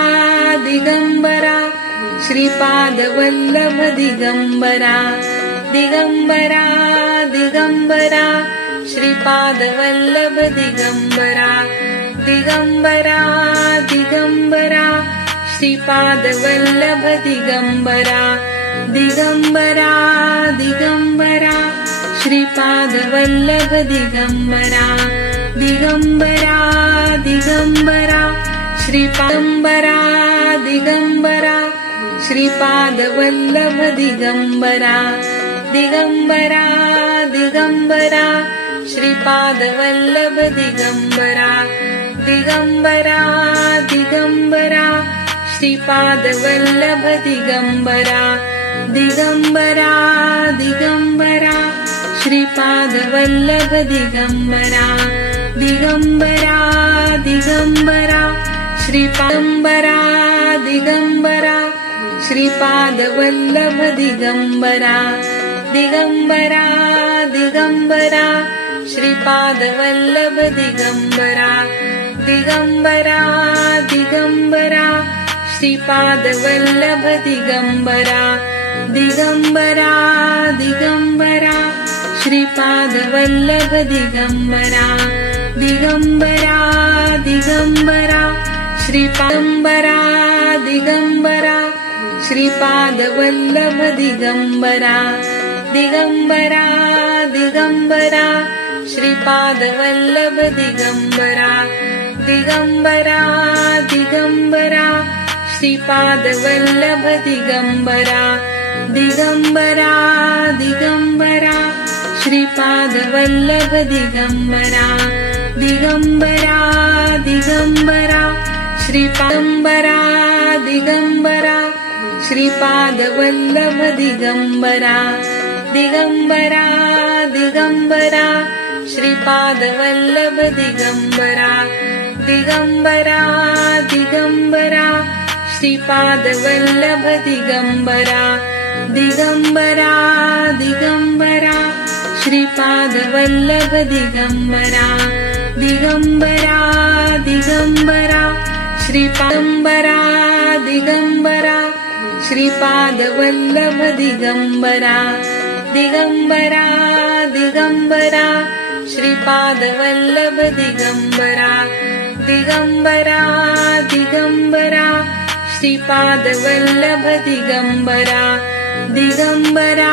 Digambara Shripad Vallabh Digambara Digambara Digambara Shripad Vallabh Digambara Digambara Digambara Shripad Vallabh Digambara Digambara Digambara Shripad Vallabh Digambara Digambara Digambara श्रीपादंबरा Digambara Shripad Vallabh Digambara Digambara Digambara Shripad Vallabh Digambara Digambara Digambara Shripad Vallabh Digambara Digambara Digambara Shripad Vallabh Digambara Digambara Digambara श्रीपादंबरा Digambara Shripad Vallabh Digambara Digambara Digambara Shripad Vallabh Digambara Digambara Digambara Shripad Vallabh Digambara Digambara Digambara Shripad Vallabh Digambara Digambara Digambara श्रीपादंबरा Digambara Shripad Vallabh Digambara Digambara Digambara Shripad Vallabh Digambara Digambara Digambara Shripad Vallabh Digambara Digambara Digambara Shripad Vallabh Digambara Digambara Digambara Shripad Vallabh Digambara Shripad Vallabh Digambara Digambara Digambara Shripad Vallabh Digambara Digambara Digambara Shripad Vallabh Digambara Digambara Digambara Shripad Vallabh Digambara Digambara Digambara Shripad Vallabh Digambara Shripad Vallabh Digambara Digambara Digambara Shripad Vallabh Digambara Digambara Digambara Shripad Vallabh Digambara Digambara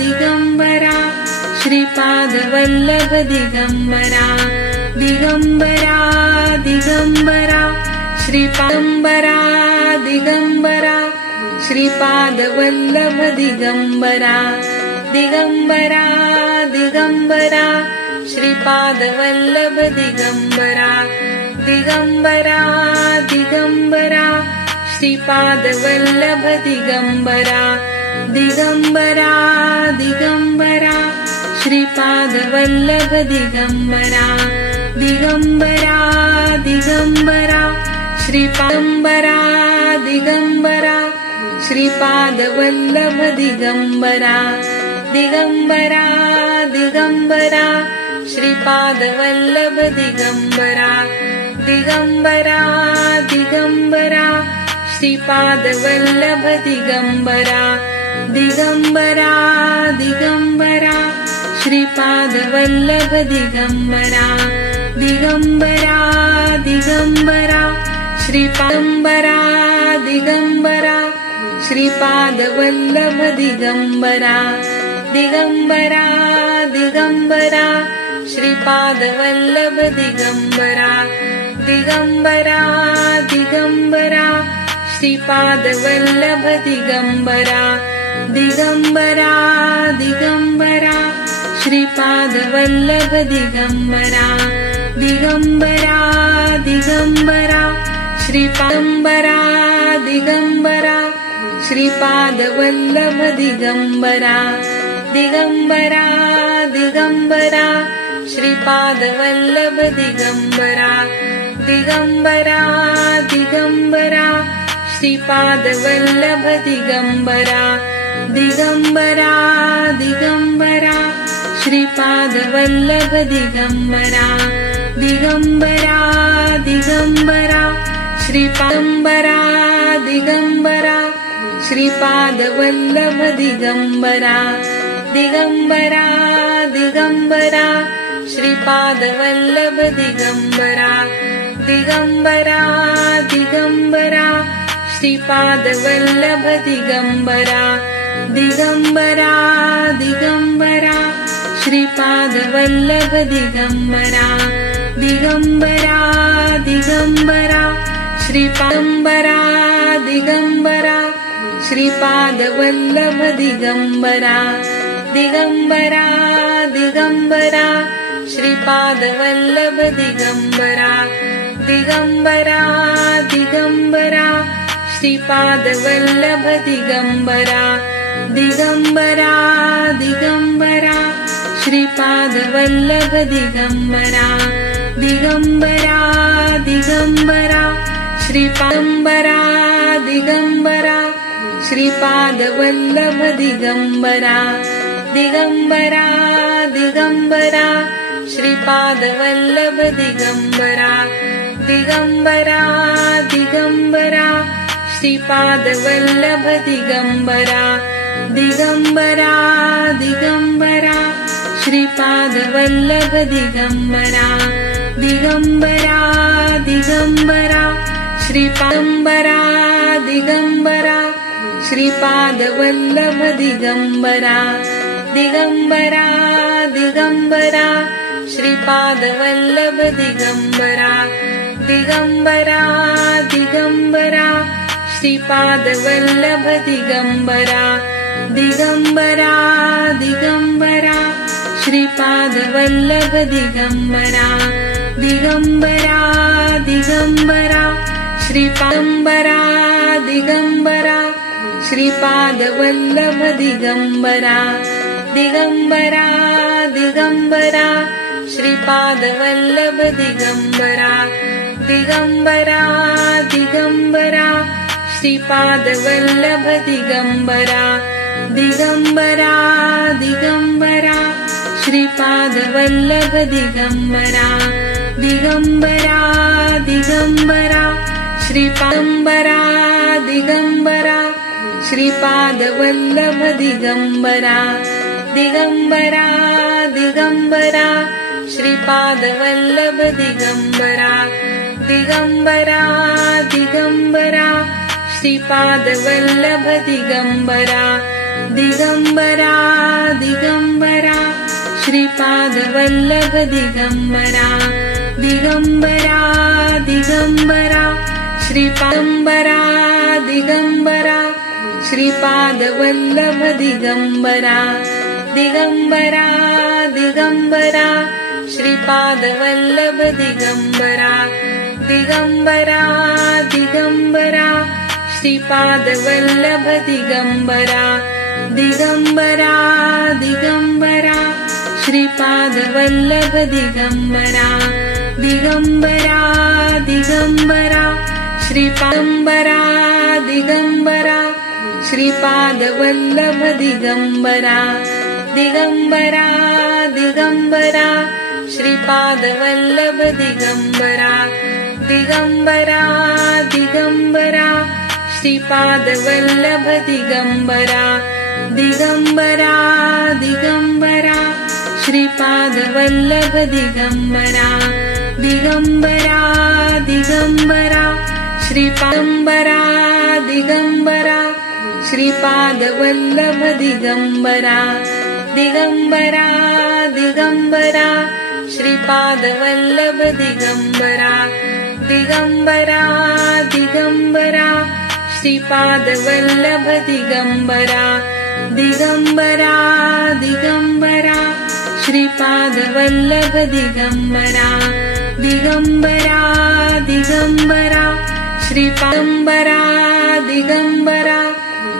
Digambara Shripad Vallabh Digambara Digambara Digambara Shripad Vallabh Digambara Shripad Vallabh Digambara Digambara Digambara Shripad Vallabh Digambara Digambara Digambara Shripad Vallabh Digambara Digambara Digambara Shripad Vallabh Digambara Digambara Digambara Shripad Vallabh Digambara Shripad Vallabh Digambara Digambara Digambara Shripad Vallabh Digambara Digambara Digambara Shripad Vallabh Digambara Digambara Digambara Shripad Vallabh Digambara Digambara Digambara Shripad Vallabh Digambara Shripad Vallabh Digambara Digambara Digambara Shripad Vallabh Digambara Digambara Digambara Shripad Vallabh Digambara Digambara Digambara Shripad Vallabh Digambara Digambara Digambara Shripad Vallabh Digambara Shripad Vallabh Digambara Digambara Digambara Shripad Vallabh Digambara Digambara Digambara Shripad Vallabh Digambara Digambara Digambara Shripad Vallabh Digambara Digambara Digambara Shripad Vallabh Digambara Shripad Vallabh Digambara Digambara Digambara Shripad Vallabh Digambara Digambara Digambara Shripad Vallabh Digambara Digambara Digambara Shripad Vallabh Digambara Digambara Digambara Shripad Vallabh Digambara Shripad Vallabh Digambara Digambara Digambara Shripad Vallabh Digambara Digambara Digambara Shripad Vallabh Digambara Digambara Digambara Shripad Vallabh Digambara Digambara Digambara Shripad Vallabh Digambara Shripad Vallabh Digambara Digambara Digambara Shripad Vallabh Digambara Digambara Digambara Shripad Vallabh Digambara Digambara Digambara Shripad Vallabh Digambara Digambara Digambara Shripad Vallabh Digambara Shripad Vallabh Digambara Digambara Digambara Shripad Vallabh Digambara Digambara Digambara Shripad Vallabh Digambara Digambara Digambara Shripad Vallabh Digambara Digambara Digambara श्रीपादंबरा Digambara Shripad Vallabh Digambara Digambara Digambara Shripad Vallabh Digambara Digambara Digambara Shripad Vallabh Digambara Digambara Digambara Shripad Vallabh Digambara Digambara Digambara श्रीपादंबरा Digambara Shripad Vallabh Digambara Digambara Digambara Shripad Vallabh Digambara Digambara Digambara Shripad Vallabh Digambara Digambara Digambara Shripad Vallabh Digambara Digambara Digambara श्रीपादंबरा Digambara Shripad Vallabh Digambara Digambara Digambara Shripad Vallabh Digambara Digambara Digambara Shripad Vallabh Digambara Digambara Digambara Shripad Vallabh Digambara Digambara Digambara श्रीपादंबरा Digambara Shripad Vallabh Digambara Digambara Digambara Shripad Vallabh Digambara Digambara Digambara Shripad Vallabh Digambara Digambara Digambara Shripad Vallabh Digambara Digambara Digambara श्रीपादंबरा Digambara Shripad Vallabh Digambara Digambara Digambara Shripad Vallabh Digambara Digambara Digambara Shripad Vallabh Digambara Digambara Digambara Shripad Vallabh Digambara Digambara Digambara श्रीपादंबरा Digambara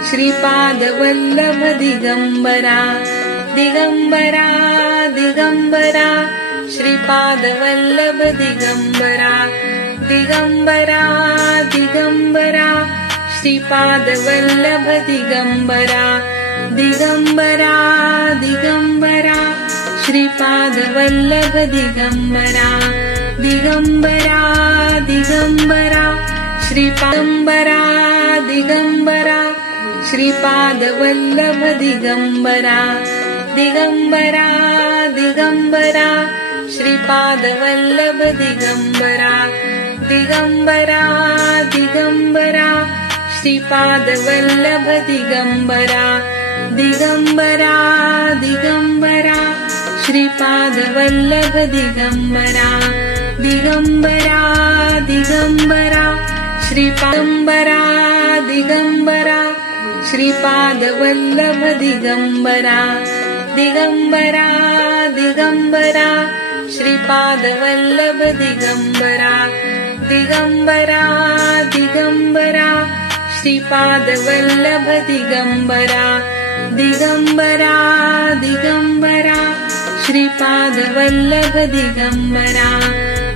Shripad Vallabh Digambara Digambara Digambara Shripad Vallabh Digambara Digambara Digambara Shripad Vallabh Digambara Digambara Digambara Shripad Vallabh Digambara Digambara Digambara श्रीपादंबरा Digambara Shripad Vallabh Digambara Digambara Digambara Shripad Vallabh Digambara Digambara Digambara Shripad Vallabh Digambara Digambara Digambara Shripad Vallabh Digambara Digambara Digambara श्रीपादंबरा Digambara Shripad Vallabh Digambara Digambara Digambara Shripad Vallabh Digambara Digambara Digambara Shripad Vallabh Digambara Digambara Digambara Shripad Vallabh Digambara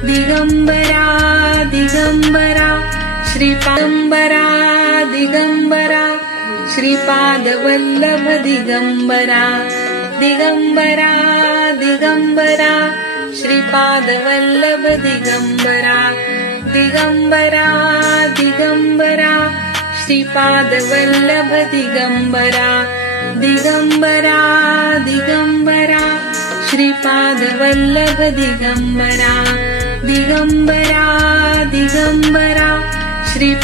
Digambara Digambara श्रीपादंबरा Digambara Shripad Vallabh Digambara Digambara Digambara Shripad Vallabh Digambara Digambara Digambara Shripad Vallabh Digambara Digambara Digambara Shripad Vallabh Digambara Digambara Digambara Shripad